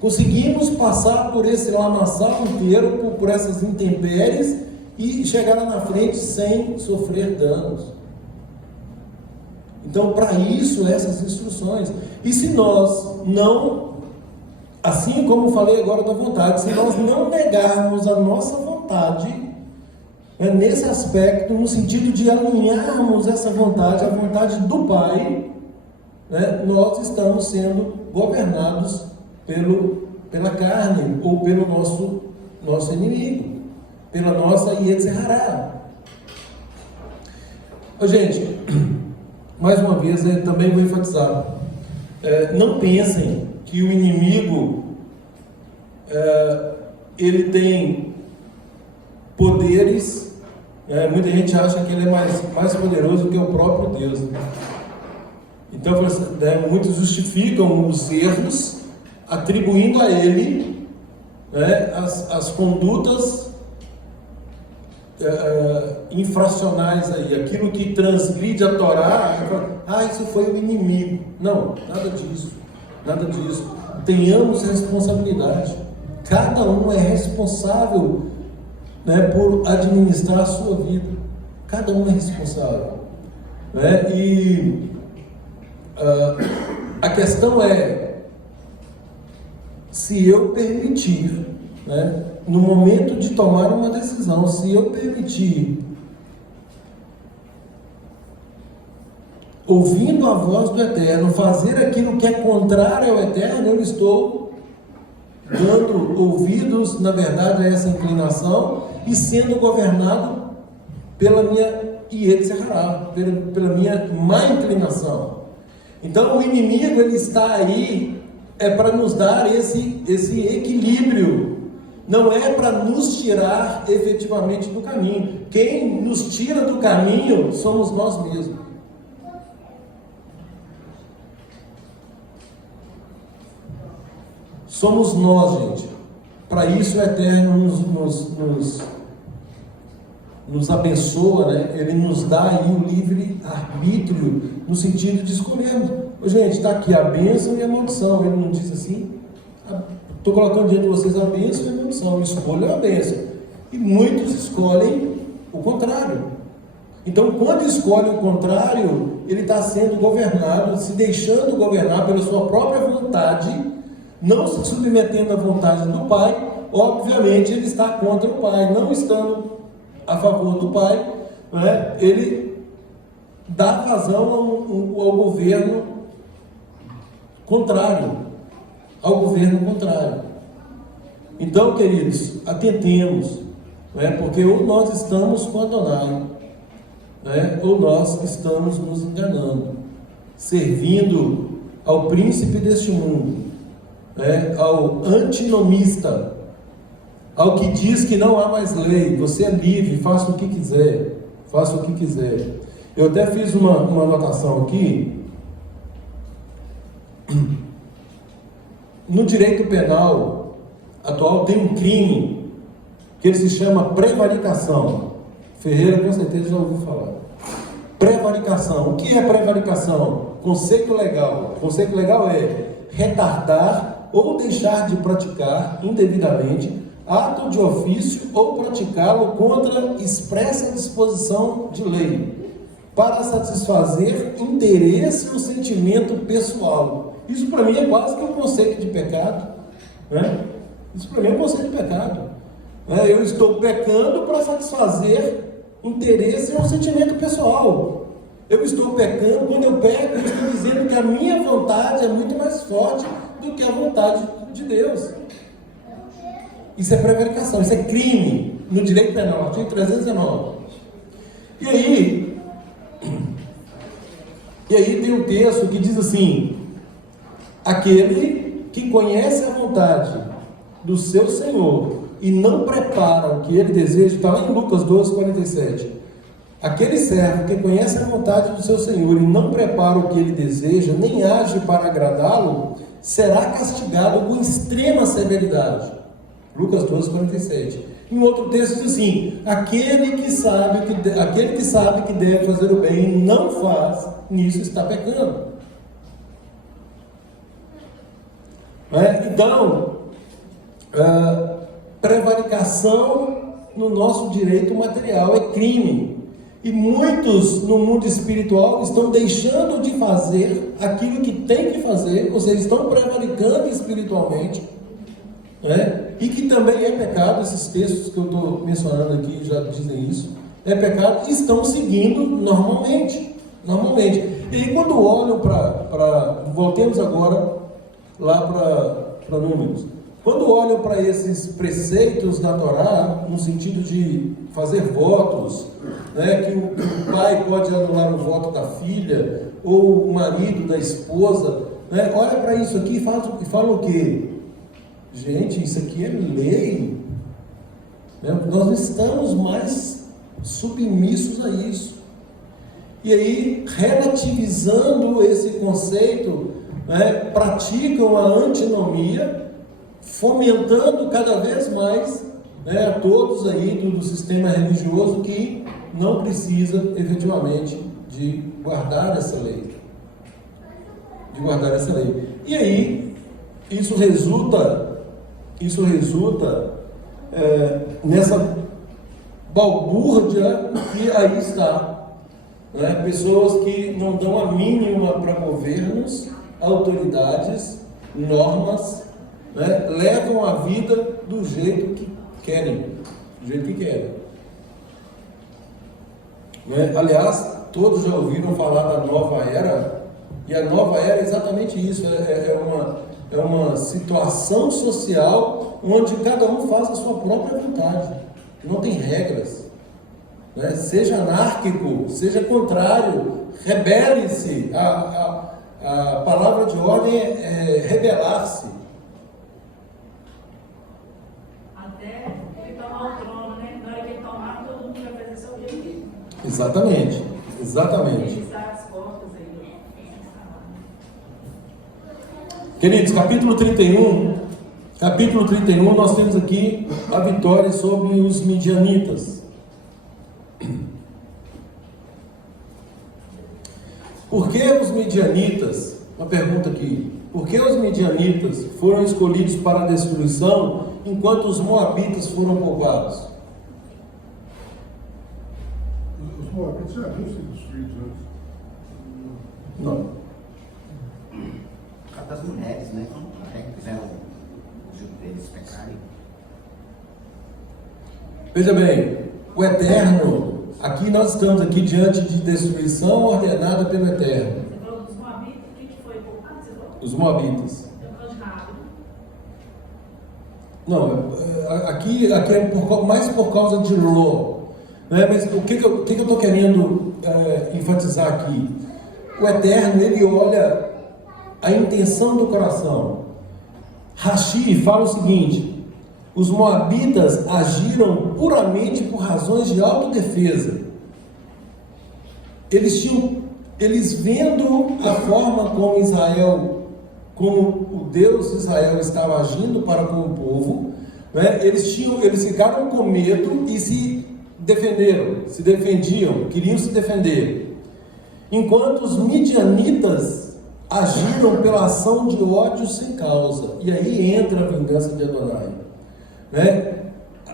conseguimos passar por esse lamaçal inteiro, por essas intempéries e chegar lá na frente sem sofrer danos. Então, para isso, essas instruções. E se nós não, assim como falei agora da vontade, se nós não negarmos a nossa vontade, nesse aspecto, no sentido de alinharmos essa vontade, a vontade do Pai, nós estamos sendo governados pela carne, ou pelo nosso inimigo, pela nossa Yetzirah. Gente, mais uma vez, também vou enfatizar, não pensem que o inimigo, ele tem poderes, muita gente acha que ele é mais poderoso que o próprio Deus. Então, muitos justificam os erros, atribuindo a ele as condutas infracionais aí, aquilo que transgride a Torá. Isso foi o inimigo. Não, nada disso. Tenhamos responsabilidade. Cada um é responsável, por administrar a sua vida. Cada um é responsável. E a questão é, se eu permitir, no momento de tomar uma decisão, se eu permitir, ouvindo a voz do Eterno, fazer aquilo que é contrário ao Eterno, eu estou dando ouvidos, na verdade, a essa inclinação e sendo governado pela minha Yetzirah, pela minha má inclinação. Então, o inimigo, ele está aí para nos dar esse equilíbrio. Não é para nos tirar efetivamente do caminho. Quem nos tira do caminho somos nós mesmos. Somos nós, gente. Para isso o Eterno nos abençoa, Ele nos dá aí o livre arbítrio, no sentido de escolhermos. Gente, está aqui a bênção e a maldição. Ele não diz assim: estou colocando diante de vocês a bênção e a maldição. Escolha a bênção. E muitos escolhem o contrário. Então, quando escolhe o contrário, ele está sendo governado, se deixando governar pela sua própria vontade, não se submetendo à vontade do Pai. Obviamente, ele está contra o Pai. Não estando a favor do Pai, ele dá vazão ao governo contrário. Então, queridos, atentemos, porque ou nós estamos com Adonai, ou nós estamos nos enganando, servindo ao príncipe deste mundo, ao antinomista, ao que diz que não há mais lei, você é livre, faça o que quiser, Eu até fiz uma anotação aqui. No direito penal atual tem um crime que ele se chama prevaricação. Ferreira com certeza já ouviu falar. Prevaricação. O que é prevaricação? Conceito legal. Conceito legal é retardar ou deixar de praticar indevidamente ato de ofício ou praticá-lo contra expressa disposição de lei, para satisfazer interesse ou sentimento pessoal. Isso para mim é quase que um conceito de pecado, né? Isso para mim é um conceito de pecado. Eu estou pecando para satisfazer interesse ou sentimento pessoal. Eu estou pecando, quando eu peco, eu estou dizendo que a minha vontade é muito mais forte do que a vontade de Deus. Isso é prevaricação, isso é crime no direito penal, artigo 319. E aí tem um texto que diz assim: aquele que conhece a vontade do seu Senhor e não prepara o que ele deseja, está lá em Lucas 12:47. Aquele servo que conhece a vontade do seu Senhor e não prepara o que ele deseja, nem age para agradá-lo, será castigado com extrema severidade. Lucas 12:47. Em outro texto diz assim: aquele que sabe que deve fazer o bem e não faz, nisso está pecando. Então, prevaricação no nosso direito material é crime. E muitos no mundo espiritual estão deixando de fazer aquilo que tem que fazer, ou seja, estão prevaricando espiritualmente, e que também é pecado. Esses textos que eu estou mencionando aqui já dizem isso, é pecado, e estão seguindo normalmente. E aí quando olham voltemos agora lá para Números, quando olham para esses preceitos da Torá, no sentido de fazer votos, que o pai pode anular o voto da filha, ou o marido da esposa, olha para isso aqui e fala o quê? Gente, isso aqui é lei. Nós não estamos mais submissos a isso. E aí, relativizando esse conceito, praticam a antinomia, fomentando cada vez mais a todos aí do sistema religioso que não precisa efetivamente de guardar essa lei. E aí, isso resulta nessa balbúrdia que aí está. Pessoas que não dão a mínima para governos, autoridades, normas, levam a vida do jeito que querem. Aliás, todos já ouviram falar da nova era, e a nova era é exatamente isso, é uma situação social onde cada um faz a sua própria vontade, não tem regras. Seja anárquico, seja contrário, rebele-se. A palavra de ordem é rebelar-se. Até ele tomar o trono, na hora que ele tomar, todo mundo vai fazer seu jeito. Exatamente. Fechar as portas aí. Queridos, capítulo 31, nós temos aqui a vitória sobre os midianitas. Por que os midianitas, uma pergunta aqui, por que os midianitas foram escolhidos para a destruição, enquanto os moabitas foram poupados? Os moabitas já haviam sido destruídos antes. Não. Por causa das mulheres, até que fizeram os judeus pecarem. Veja bem, o Eterno, aqui nós estamos aqui diante de destruição ordenada pelo Eterno. Você falou dos moabitas, o que foi poupado? Os moabitas. Não, aqui é mais por causa de Ló. Mas o que eu estou querendo enfatizar aqui? O Eterno, ele olha a intenção do coração. Rashi fala o seguinte: os moabitas agiram puramente por razões de autodefesa. Eles vendo a forma como o Deus de Israel estava agindo para com o povo, eles ficaram com medo e se defendiam, queriam se defender. Enquanto os midianitas agiram pela ação de ódio sem causa. E aí entra a vingança de Adonai.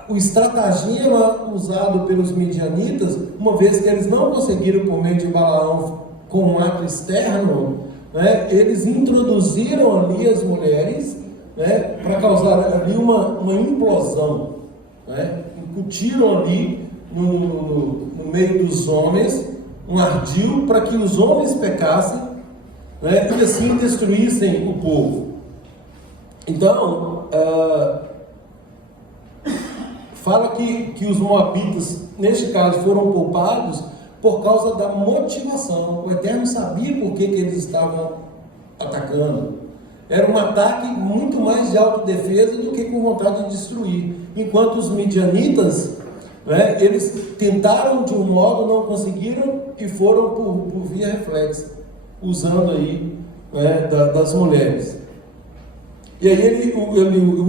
O estratagema usado pelos midianitas, uma vez que eles não conseguiram por meio de Balaão com um ato externo, né, eles introduziram ali as mulheres, né, para causar ali uma implosão, né, incutiram ali no meio dos homens um ardil para que os homens pecassem, né, e assim destruíssem o povo. Então, fala que os moabitas, neste caso, foram poupados por causa da motivação. O Eterno sabia por que eles estavam atacando. Era um ataque muito mais de autodefesa do que com vontade de destruir. Enquanto os midianitas, né, eles tentaram de um modo, não conseguiram e foram por via reflexa, usando aí, né, das mulheres. E aí ele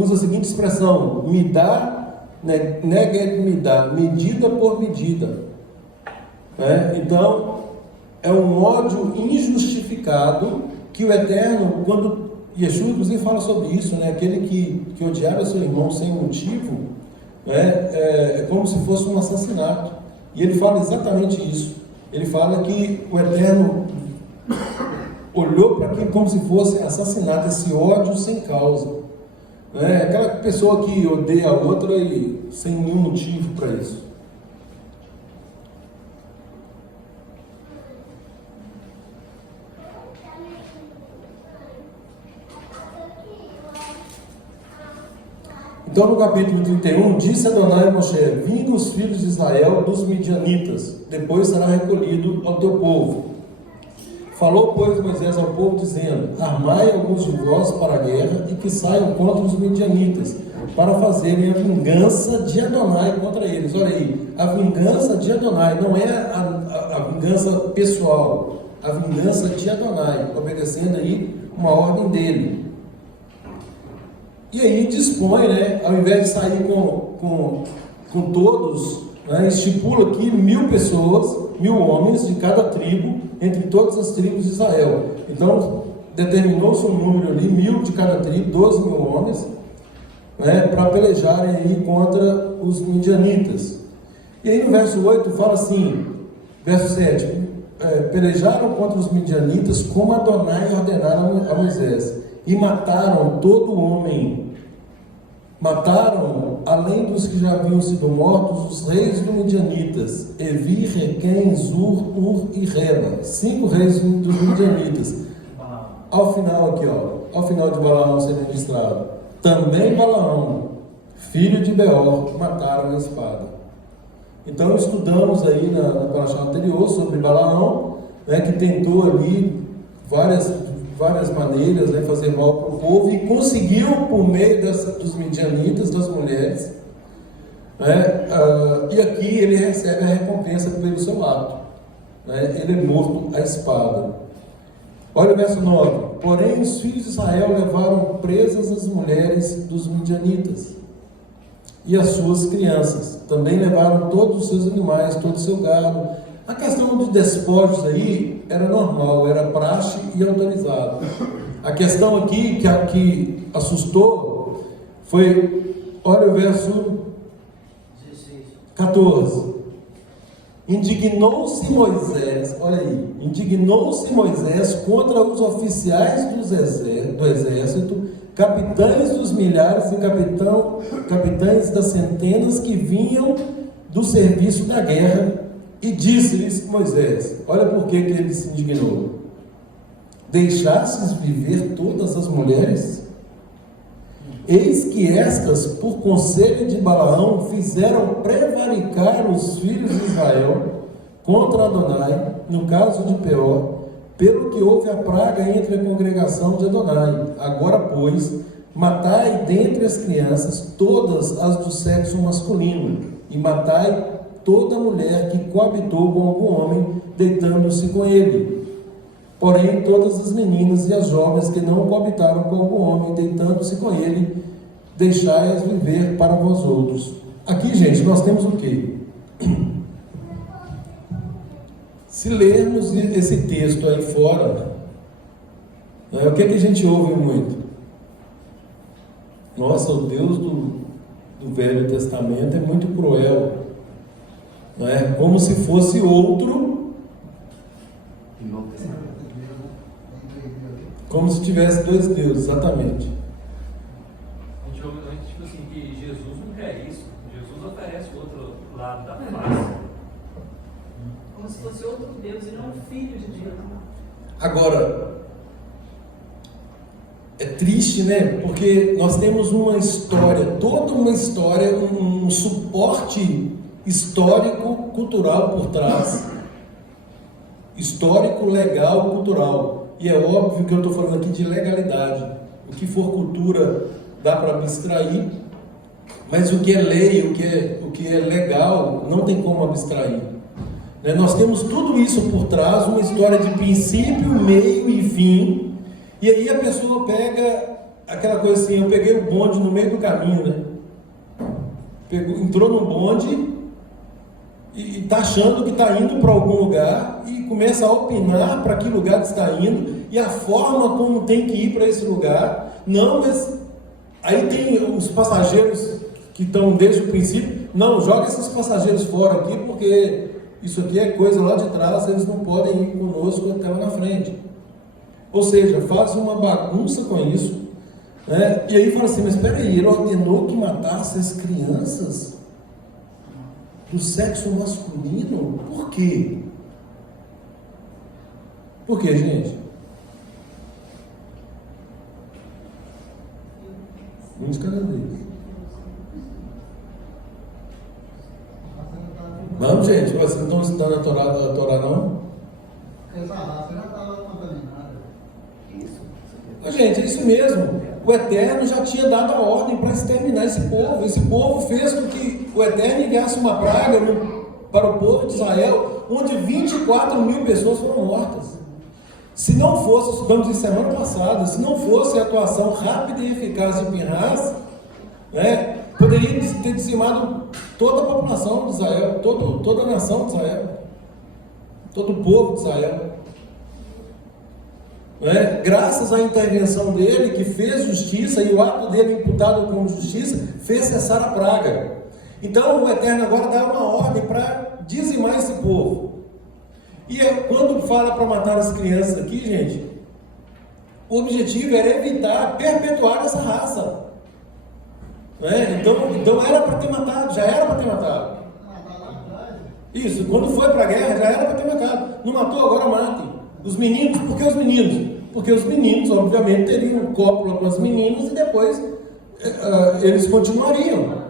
usa a seguinte expressão: me dá, né, me dá, medida por medida. Então, é um ódio injustificado que o Eterno, quando Yeshua inclusive fala sobre isso, né, aquele que odiava seu irmão sem motivo, né, é como se fosse um assassinato. E ele fala exatamente isso. Ele fala que o Eterno olhou para aquilo como se fosse assassinato, esse ódio sem causa, né? Aquela pessoa que odeia a outra e sem nenhum motivo para isso. Então, no capítulo 31, disse Adonai a Moshe: vinga os filhos de Israel dos midianitas, depois será recolhido ao teu povo. Falou, pois, Moisés ao povo, dizendo: armai alguns de vós para a guerra e que saiam contra os midianitas, para fazerem a vingança de Adonai contra eles. Olha aí, a vingança de Adonai não é a vingança pessoal, a vingança de Adonai, obedecendo aí uma ordem dele. E aí dispõe, né, ao invés de sair com todos, né, estipula aqui 1000 pessoas, 1000 homens de cada tribo, entre todas as tribos de Israel. Então, determinou-se um número ali, 1000 de cada tribo, 12.000 homens, né, para pelejarem aí contra os midianitas. E aí no verso 8 fala assim, verso 7, pelejaram contra os midianitas como Adonai ordenara a Moisés, e mataram todo homem. Mataram, além dos que já haviam sido mortos, os reis dos midianitas, Evi, Requém, Zur, Ur e Reba, 5 reis dos midianitas. Ao final aqui, ó, ao final de Balaão ser registrado, também Balaão, filho de Beor, mataram a espada. Então estudamos aí na parashá anterior sobre Balaão, né, que tentou ali várias maneiras, né, fazer mal para o povo, e conseguiu, por meio dos midianitas, das mulheres, né, e aqui ele recebe a recompensa pelo seu ato, né, ele é morto à espada. Olha o verso 9: porém os filhos de Israel levaram presas as mulheres dos midianitas e as suas crianças, também levaram todos os seus animais, todo o seu gado. A questão dos despojos aí era normal, era praxe e autorizado. A questão aqui que assustou foi, olha o verso 14. Indignou-se Moisés, olha aí, indignou-se Moisés contra os oficiais do exército, capitães dos milhares e capitães das centenas que vinham do serviço da guerra, e disse-lhes Moisés, olha por que ele se indignou: deixastes viver todas as mulheres? Eis que estas, por conselho de Balaão, fizeram prevaricar os filhos de Israel contra Adonai, no caso de Peor, pelo que houve a praga entre a congregação de Adonai. Agora, pois, matai dentre as crianças todas as do sexo masculino, e matai toda mulher que coabitou com algum homem, deitando-se com ele. Porém, todas as meninas e as jovens que não coabitaram com algum homem, deitando-se com ele, deixai-as viver para vós outros. Aqui, gente, nós temos o quê? Se lermos esse texto aí fora, né, o que a gente ouve muito? Nossa, o Deus do Velho Testamento é muito cruel. Não é? Como se fosse outro Como se tivesse dois deuses, exatamente. A gente tipo assim, que Jesus não quer isso. Jesus oferece o outro lado da face. Como se fosse outro Deus e não um filho de Deus. Agora, é triste, né? Porque nós temos uma história, toda uma história, um suporte histórico, cultural por trás. Histórico, legal, cultural. E é óbvio que eu estou falando aqui de legalidade. O que for cultura dá para abstrair, mas o que é lei, o que é legal, não tem como abstrair. Né? Nós temos tudo isso por trás, uma história de princípio, meio e fim. E aí a pessoa pega aquela coisa assim, eu peguei o bonde no meio do caminho, né? Entrou no bonde e está achando que está indo para algum lugar e começa a opinar para que lugar que está indo e a forma como tem que ir para esse lugar. Não, mas aí tem os passageiros que estão desde o princípio, não, joga esses passageiros fora aqui porque isso aqui é coisa lá de trás, eles não podem ir conosco até lá na frente. Ou seja, faz uma bagunça com isso, né? E aí fala assim, mas espera aí, ele ordenou que matasse as crianças do sexo masculino? Por quê? Por quê, gente? Um de cada vez. Vamos, gente, vocês não estão estudando a Torá, não? Essa raça já estava contaminada. Isso. Gente, é isso mesmo. O Eterno já tinha dado a ordem para exterminar esse povo. Esse povo fez com que o Eterno enviasse uma praga para o povo de Israel, onde 24.000 pessoas foram mortas. Se não fosse, estudamos em semana passada, se não fosse a atuação rápida e eficaz de Pinhas, né, poderia ter dizimado toda a população de Israel, toda a nação de Israel, todo o povo de Israel. Graças à intervenção dele, que fez justiça, e o ato dele imputado como justiça, fez cessar a praga. Então o Eterno agora dá uma ordem para dizimar esse povo. E quando fala para matar as crianças aqui, gente, o objetivo era evitar, perpetuar essa raça. Então era para ter matado, já era para ter matado. Isso, quando foi para a guerra, já era para ter matado. Não matou, agora matem. Os meninos, por que os meninos? Porque os meninos, obviamente, teriam cópula com as meninas e depois eles continuariam.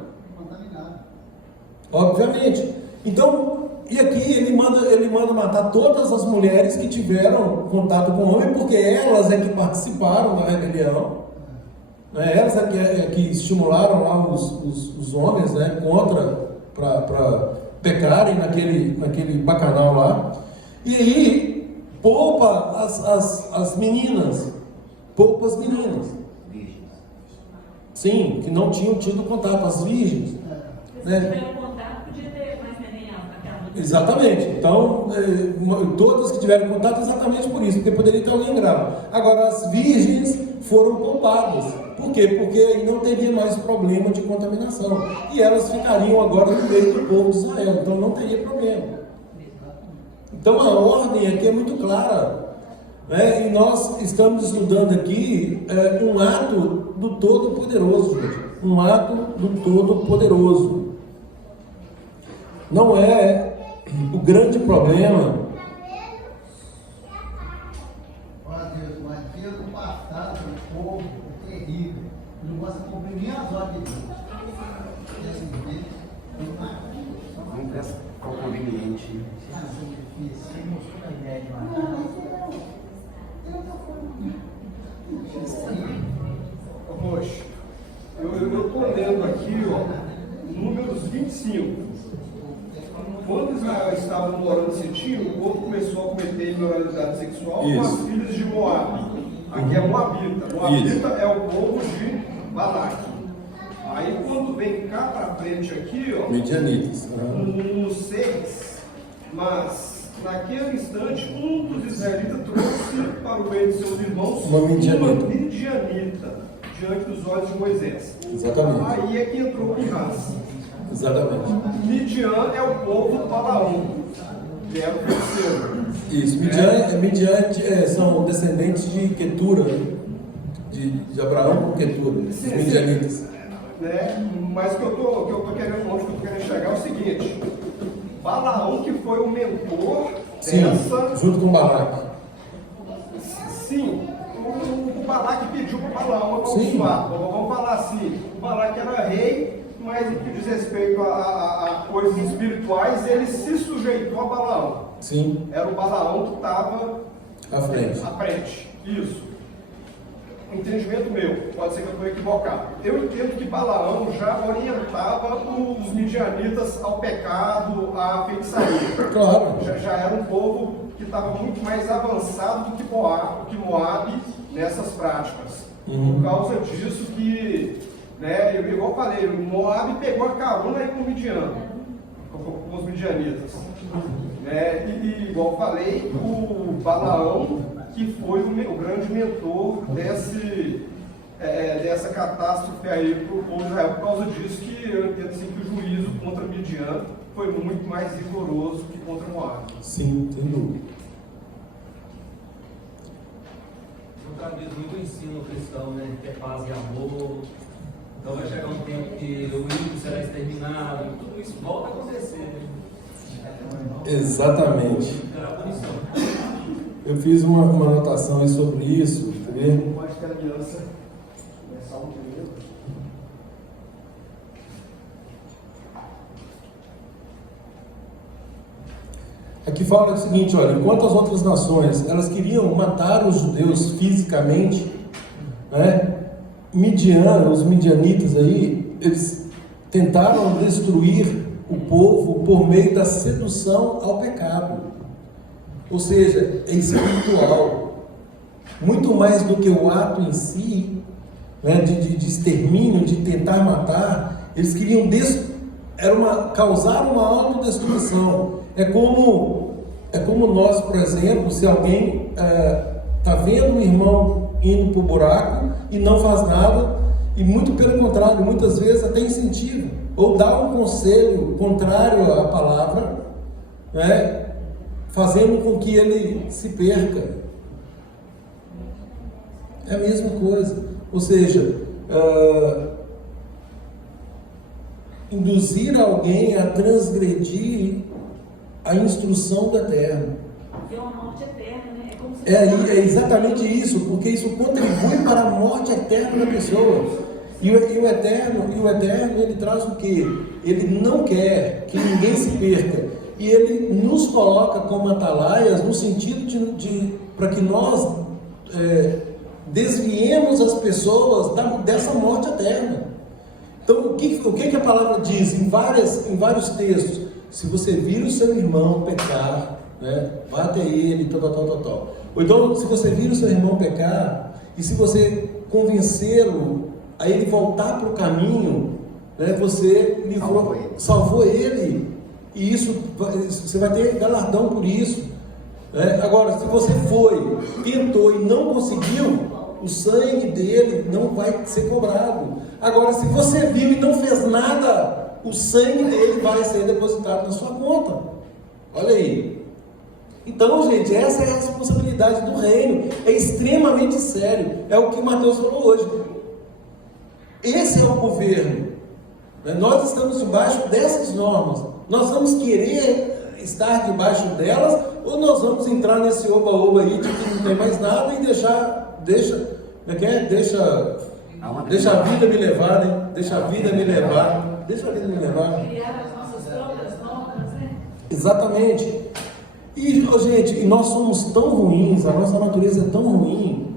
Obviamente. Então, e aqui ele manda matar todas as mulheres que tiveram contato com o homem, porque elas é que participaram da rebelião. Elas é que estimularam lá os homens, né, para pecarem naquele bacanal lá. E aí poupa as meninas, poupa as meninas. Virgens. Sim, que não tinham tido contato, as virgens. Se tiveram contato, podia ter mais neném naquela noite. Exatamente. Então, todas que tiveram contato, exatamente por isso, porque poderia ter alguém grave. Agora, as virgens foram poupadas. Por quê? Porque aí não teria mais problema de contaminação. E elas ficariam agora no meio do povo de Israel, então não teria problema. Então a ordem aqui é muito clara, né? E nós estamos estudando aqui um ato do Todo-Poderoso, gente. Um ato do Todo-Poderoso. Não é o grande problema. Olha Deus, mas Deus do passado, o povo é terrível. Não gosta de cumprir nem as ordens de Deus. Não pensa qual conveniente. Poxa, eu estou lendo aqui, Números 25. Quando Israel estava morando em Sitim, o povo começou a cometer imoralidade sexual com as filhas de Moabe. Aqui é Moabita. Moabita é o povo de Balaque. Aí quando vem cá para frente aqui, Midianitas. no 6, mas naquele instante um dos israelitas trouxe para o meio de seus irmãos uma midianita diante dos olhos de Moisés. Exatamente. Aí é que entrou Pinhas. Exatamente. Midian é o povo Balaão. deram feiticeiro. Isso, são descendentes de Quetura, de Abraão com Quetura, os Sim, midianitas. Né? Mas o que eu tô querendo, onde que eu tô querendo chegar é o seguinte: Balaão, que foi o mentor Sim, dessa. junto com Balaque. Sim, o Balaque pediu para Balaão amaldiçoar. Vamos falar assim: o Balaque era rei, mas no que diz respeito a coisas espirituais, ele se sujeitou a Balaão. Sim. Era o Balaão que estava À frente. Isso. Entendimento meu, pode ser que eu estou equivocado. Eu entendo que Balaão já orientava os midianitas ao pecado, à feitiçaria. Claro. Já era um povo que estava muito mais avançado do que Moabe nessas práticas. Por causa disso que, né, igual eu falei, Moabe pegou a carona aí com o Midian, com os midianitas. Né? E igual eu falei, o Balaão, que foi o grande mentor dessa catástrofe aí para o povo de Israel. Por causa disso que eu entendo assim, que o juízo contra Midian foi muito mais rigoroso que contra Moab. Sim, sem dúvida. Não traduz muito o ensino cristão, né? Que é paz e amor. Então vai chegar um tempo que o ímpio será exterminado. Tudo isso volta a acontecer, né? Exatamente. Era a punição. Eu fiz uma anotação aí sobre isso, tá vendo? Eu acho que a aliança é Salmo 1. Aqui fala o seguinte, olha, enquanto as outras nações, elas queriam matar os judeus fisicamente, né? Os midianitas aí, eles tentaram destruir o povo por meio da sedução ao pecado. Ou seja, é espiritual. Muito mais do que o ato em si, né, de extermínio, de tentar matar, eles queriam causar uma autodestruição. É como nós, por exemplo, se alguém está vendo um irmão indo para o buraco e não faz nada, e muito pelo contrário, muitas vezes até incentiva, ou dá um conselho contrário à palavra, né, fazendo com que ele se perca. É a mesma coisa. Ou seja, induzir alguém a transgredir a instrução do Eterno. É uma morte eterna, né? É como se É exatamente isso, porque isso contribui para a morte eterna da pessoa. E o Eterno, ele traz o quê? Ele não quer que ninguém se perca. E ele nos coloca como atalaias no sentido para que nós desviemos as pessoas dessa morte eterna. Então, o que a palavra diz em vários textos? Se você vir o seu irmão pecar, né, vá até ele, tal. Ou então, se você vir o seu irmão pecar, e se você convencê-lo a ele voltar para o caminho, né, você salvou ele. E isso, você vai ter galardão por isso. Né? Agora, se você tentou e não conseguiu, o sangue dele não vai ser cobrado. Agora, se você viu e não fez nada, o sangue dele vai ser depositado na sua conta. Olha aí. Então, gente, essa é a responsabilidade do reino. É extremamente sério. É o que Mateus falou hoje. Esse é o governo. Nós estamos debaixo dessas normas. Nós vamos querer estar debaixo delas, ou nós vamos entrar nesse oba-oba aí de que não tem mais nada e deixa a vida me levar, né? Deixa a vida me levar. criar as nossas próprias normas, né? Exatamente. E, gente, nós somos tão ruins, a nossa natureza é tão ruim,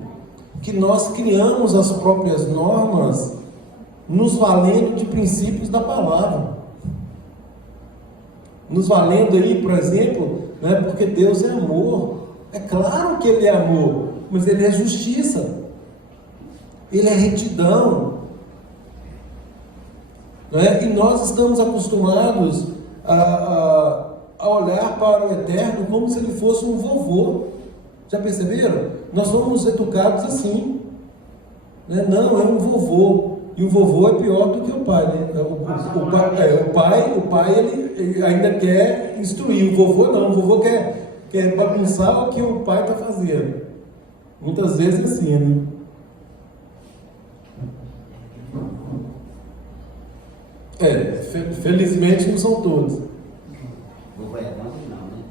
que nós criamos as próprias normas nos valendo de princípios da palavra. Nos valendo aí, por exemplo, né, porque Deus é amor. É claro que Ele é amor, mas Ele é justiça. Ele é retidão. Né? E nós estamos acostumados a olhar para o Eterno como se Ele fosse um vovô. Já perceberam? Nós somos educados assim. Né? Não, é um vovô. E o vovô é pior do que o pai, né? O pai ele ainda quer instruir, o vovô não, o vovô quer bagunçar o que o pai está fazendo. Muitas vezes é assim, né? Felizmente não são todos. Vovô é bom, não, né?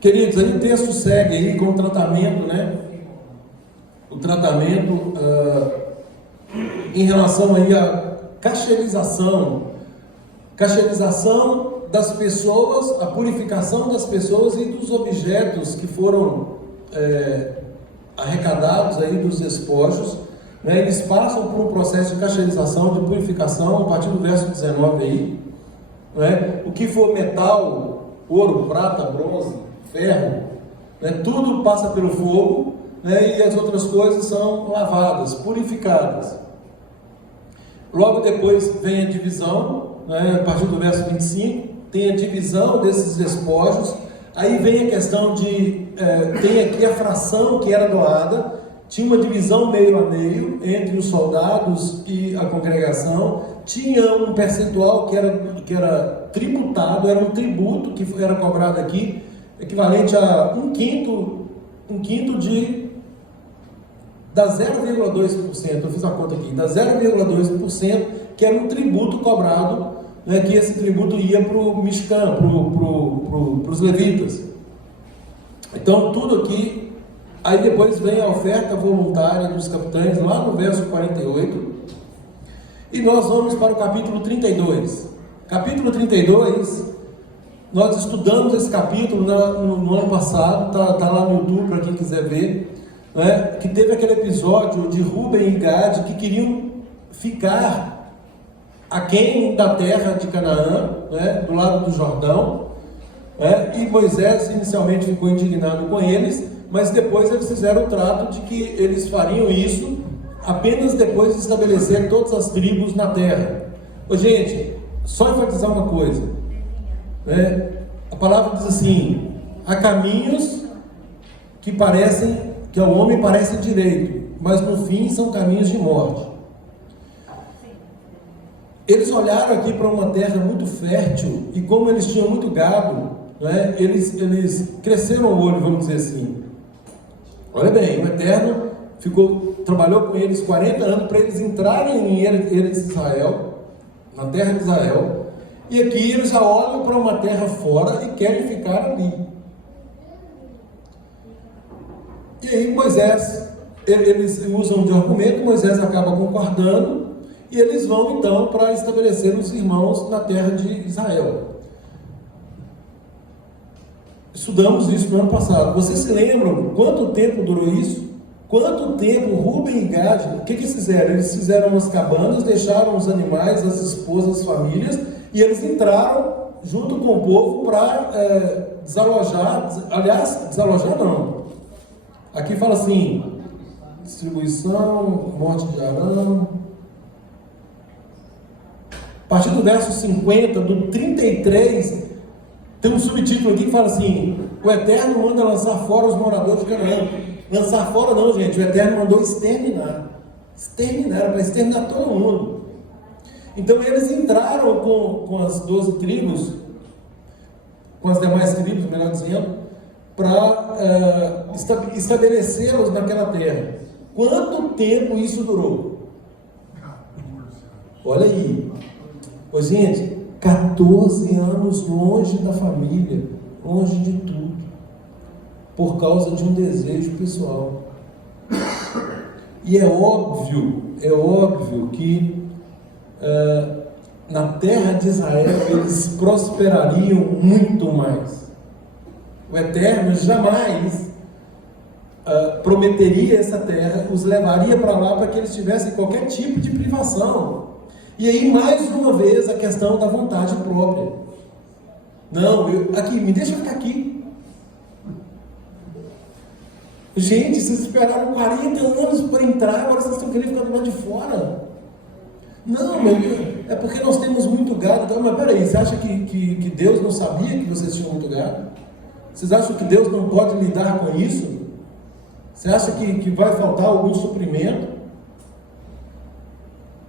Queridos, aí o texto segue aí com o tratamento, né? O tratamento em relação aí à cacherização das pessoas, a purificação das pessoas e dos objetos que foram arrecadados aí dos despojos, né? Eles passam por um processo de cacherização, de purificação, a partir do verso 19 aí, né? O que for metal, ouro, prata, bronze, ferro, né? Tudo passa pelo fogo, né? E as outras coisas são lavadas, purificadas. Logo depois vem a divisão, né? A partir do verso 25, tem a divisão desses despojos. Aí vem a questão de, tem aqui a fração que era doada, tinha uma divisão meio a meio entre os soldados e a congregação, tinha um percentual que era tributado, era um tributo que era cobrado aqui, equivalente a um quinto da 0,2%, eu fiz a conta aqui, da 0,2%, que era um tributo cobrado, né, que esse tributo ia para o Mishkan, para os levitas. Então tudo aqui, aí depois vem a oferta voluntária dos capitães, lá no verso 48, e nós vamos para o capítulo 32. Capítulo 32, nós estudamos esse capítulo no ano passado, tá lá no YouTube para quem quiser ver, né, que teve aquele episódio de Rúben e Gade que queriam ficar aquém da terra de Canaã, né, do lado do Jordão, né, e Moisés inicialmente ficou indignado com eles, mas depois eles fizeram o trato de que eles fariam isso apenas depois de estabelecer todas as tribos na terra. Ô, gente, só enfatizar uma coisa, né? A palavra diz assim: há caminhos que ao homem parecem direito, mas no fim são caminhos de morte. Eles olharam aqui para uma terra muito fértil, e como eles tinham muito gado, né, eles cresceram o olho, vamos dizer assim. Olha bem, o Eterno trabalhou com eles 40 anos para eles entrarem em Eretz Israel, na terra de Israel, e aqui eles já olham para uma terra fora e querem ficar ali. E aí Moisés, eles usam de argumento, Moisés acaba concordando, e eles vão então para estabelecer os irmãos na terra de Israel. Estudamos isso no ano passado. Vocês se lembram quanto tempo durou isso? Quanto tempo Rúben e Gade, o que eles fizeram? Eles fizeram umas cabanas, deixaram os animais, as esposas, as famílias, e eles entraram junto com o povo para desalojar. Aliás, desalojar não. Aqui fala assim: distribuição, morte de Arão. A partir do verso 50, do 33, tem um subtítulo aqui que fala assim: o Eterno manda lançar fora os moradores de Canaã. Lançar fora não, gente, o Eterno mandou exterminar. Exterminar, para exterminar todo mundo. Então eles entraram com as 12 tribos, com as demais tribos, melhor dizendo, para estabelecê-los naquela terra. Quanto tempo isso durou? Olha aí. Ô, gente, 14 anos longe da família, longe de tudo, por causa de um desejo pessoal. E é óbvio que na terra de Israel eles prosperariam muito mais. O Eterno jamais prometeria essa terra, os levaria para lá para que eles tivessem qualquer tipo de privação. E aí, mais uma vez, a questão da vontade própria. Não, aqui, me deixa ficar aqui. Gente, vocês esperaram 40 anos para entrar, agora vocês estão querendo ficar do lado de fora. Não, meu Deus, é porque nós temos muito gado. Então, mas peraí, você acha que Deus não sabia que vocês tinham muito gado? Vocês acham que Deus não pode lidar com isso? Você acha que vai faltar algum suprimento?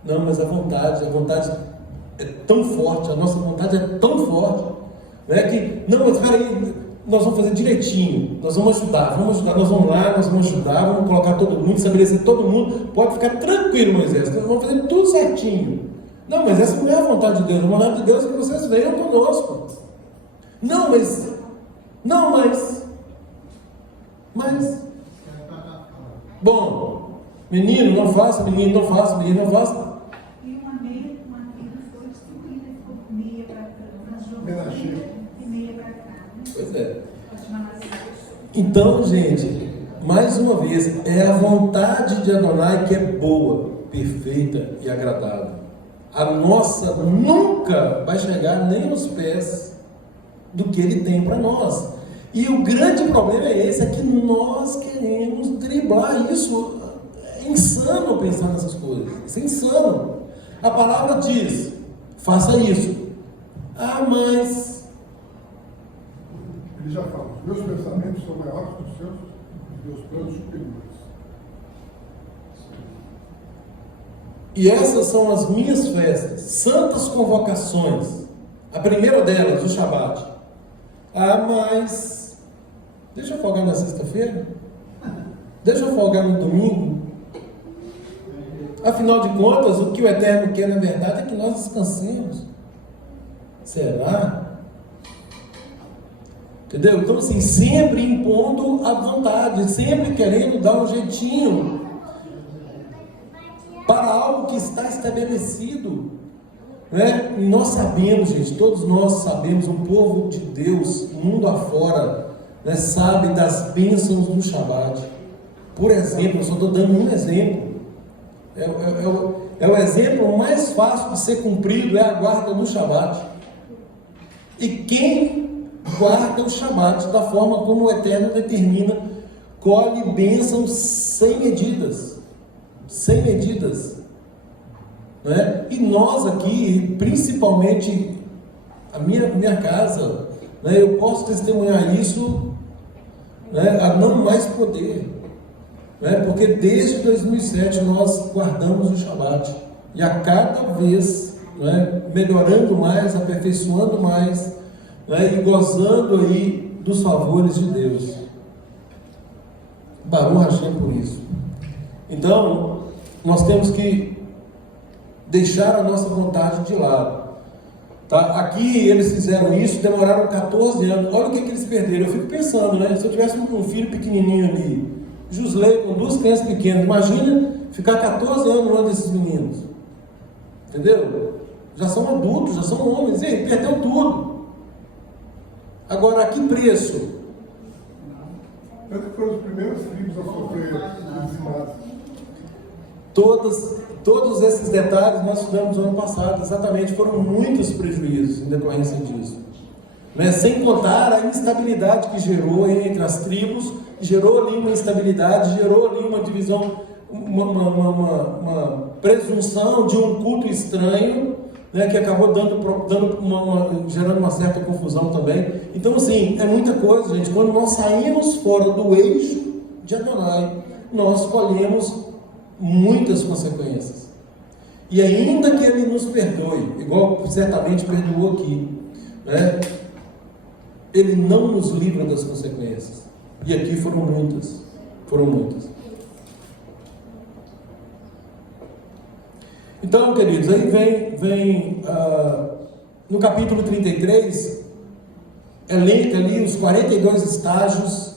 Não, mas a vontade é tão forte, a nossa vontade é tão forte, né, que, não, mas peraí, nós vamos fazer direitinho, nós vamos ajudar, nós vamos lá, nós vamos ajudar, vamos colocar todo mundo, estabelecer todo mundo, pode ficar tranquilo, Moisés, nós vamos fazer tudo certinho. Não, mas essa não é a vontade de Deus, a vontade de Deus é que vocês venham conosco. Não, mas, bom, menino não faça, menino não faça, menino não faça. E uma meia foi distribuída por meia para Meia cheia. e meia para cá. Pois é. Então, gente, mais uma vez, é a vontade de Adonai que é boa, perfeita e agradável. A nossa nunca vai chegar nem aos pés do que Ele tem para nós. E o grande problema é esse, é que nós queremos driblar isso. É insano pensar nessas coisas. Isso é insano. A palavra diz, faça isso. Ah, mas... Ele já fala, os meus pensamentos são maiores que os seus, os meus planos superiores. E essas são as minhas festas, santas convocações. A primeira delas, o Shabat. Ah, mas deixa eu folgar na sexta-feira? Deixa eu folgar no domingo? Afinal de contas, o que o Eterno quer, na verdade, é que nós descansemos. Será? Entendeu? Então, assim, sempre impondo a vontade, sempre querendo dar um jeitinho para algo que está estabelecido, né? Nós sabemos, gente, todos nós sabemos, o povo de Deus, mundo afora, né, sabe das bênçãos do Shabat. Por exemplo, eu só estou dando um exemplo. É o exemplo mais fácil de ser cumprido, é a guarda do Shabat. E quem guarda o Shabat da forma como o Eterno determina, colhe bênçãos sem medidas. Sem medidas, né? E nós aqui, principalmente a minha casa, né, eu posso testemunhar isso, né, a não mais poder, né, porque desde 2007 nós guardamos o Shabat e a cada vez, né, melhorando mais, aperfeiçoando mais, né, e gozando aí dos favores de Deus. Baruch Hashem por isso. Então, nós temos que deixar a nossa vontade de lado. Tá? Aqui eles fizeram isso, demoraram 14 anos. Olha o que eles perderam. Eu fico pensando, né? Se eu tivesse um filho pequenininho ali, Josley, com 2 crianças pequenas, imagina ficar 14 anos longe desses meninos. Entendeu? Já são adultos, já são homens. E aí, perdeu tudo. Agora, a que preço? Tanto que foram os primeiros tribos a sofrer dizimados. Todos esses detalhes nós estudamos no ano passado, exatamente, foram muitos prejuízos em decorrência disso. Né? Sem contar a instabilidade que gerou entre as tribos, gerou ali uma instabilidade, gerou ali uma divisão, uma presunção de um culto estranho, né, que acabou gerando uma certa confusão também. Então, assim, é muita coisa, gente. Quando nós saímos fora do eixo de Adonai, nós colhemos muitas consequências. E ainda que Ele nos perdoe, igual certamente perdoou aqui, né, Ele não nos livra das consequências. E aqui foram muitas. Então, queridos, aí vem no capítulo 33, elenca ali os 42 estágios,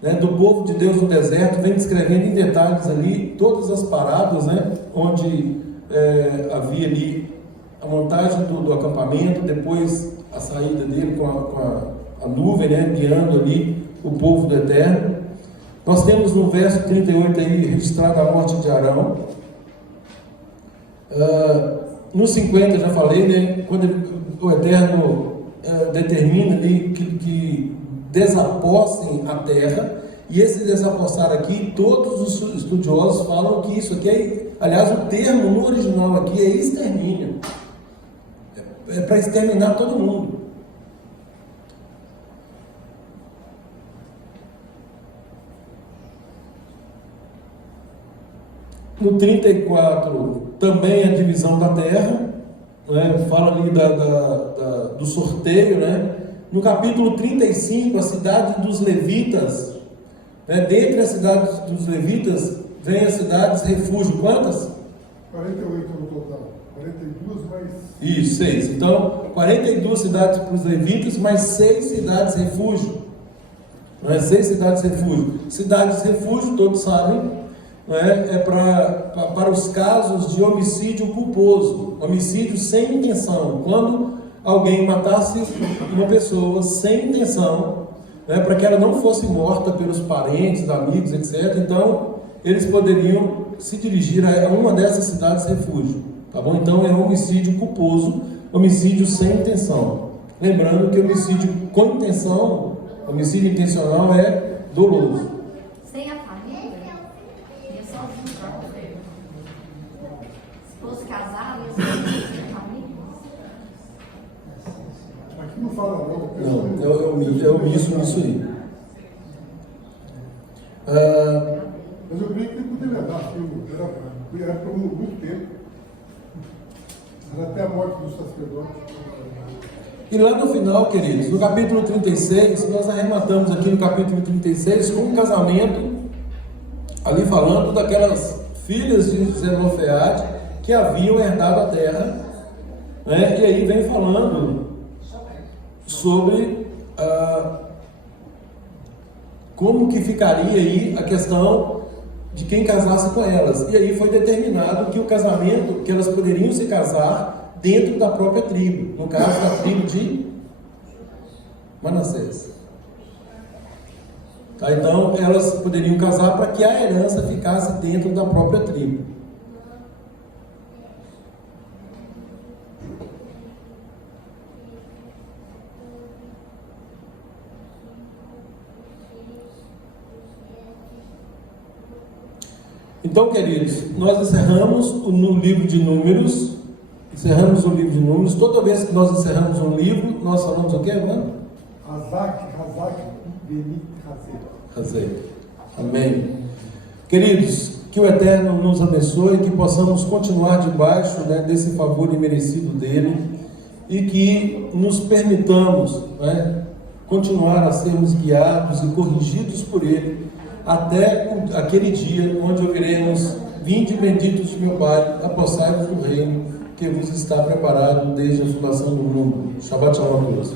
né, do povo de Deus no deserto, vem descrevendo em detalhes ali todas as paradas, né, onde havia ali a montagem do acampamento, depois a saída dele com a nuvem, né, guiando ali o povo do Eterno. Nós temos no verso 38 aí registrado a morte de Arão. No 50 já falei, né, quando o Eterno determina ali que desapossem a terra, e esse desapossar aqui, todos os estudiosos falam que isso aqui é, aliás, o termo no original aqui é extermínio, é para exterminar todo mundo. No 34, também a divisão da terra, né? Fala ali do sorteio, né? No capítulo 35, a cidade dos levitas, né? Dentre as cidades dos levitas, vem as cidades refúgio. Quantas? 48 no total. 42 mais... Isso, 6. Então, 42 cidades para os levitas, mais 6 cidades refúgio. Não é? 6 cidades refúgio. Cidades refúgio, todos sabem, não é para os casos de homicídio culposo, homicídio sem intenção. Quando alguém matasse uma pessoa sem intenção, né, para que ela não fosse morta pelos parentes, amigos, etc. Então, eles poderiam se dirigir a uma dessas cidades refúgio. Tá bom? Então, é homicídio culposo, homicídio sem intenção. Lembrando que homicídio com intenção, homicídio intencional é doloso. Sem a família, ia sozinho para morrer. Se fosse casado, ia sozinho sem a família. Aqui não fala não. Não, eu omisso nisso aí. Mas eu creio que ele poderia dar filho. Era por muito tempo. Era até a morte do sacerdote. E lá no final, queridos, no capítulo 36, nós arrematamos aqui no capítulo 36 com um casamento, ali falando daquelas filhas de Zelofeade que haviam herdado a terra, né? E aí vem falando sobre como que ficaria aí a questão de quem casasse com elas. E aí foi determinado que o casamento, que elas poderiam se casar dentro da própria tribo, no caso da tribo de Manassés. Tá? Então elas poderiam casar para que a herança ficasse dentro da própria tribo. Então, queridos, nós encerramos no livro de Números. Encerramos o livro de Números. Toda vez que nós encerramos um livro, nós falamos o quê, mano? Razak, Benit, Razek. Amém. Queridos, que o Eterno nos abençoe, que possamos continuar debaixo, né, desse favor imerecido dele e que nos permitamos, né, continuar a sermos guiados e corrigidos por ele até aquele dia onde ouviremos: vinde benditos de meu Pai, apossai-vos do reino que vos está preparado desde a fundação do mundo. Shabbat shalom a todos.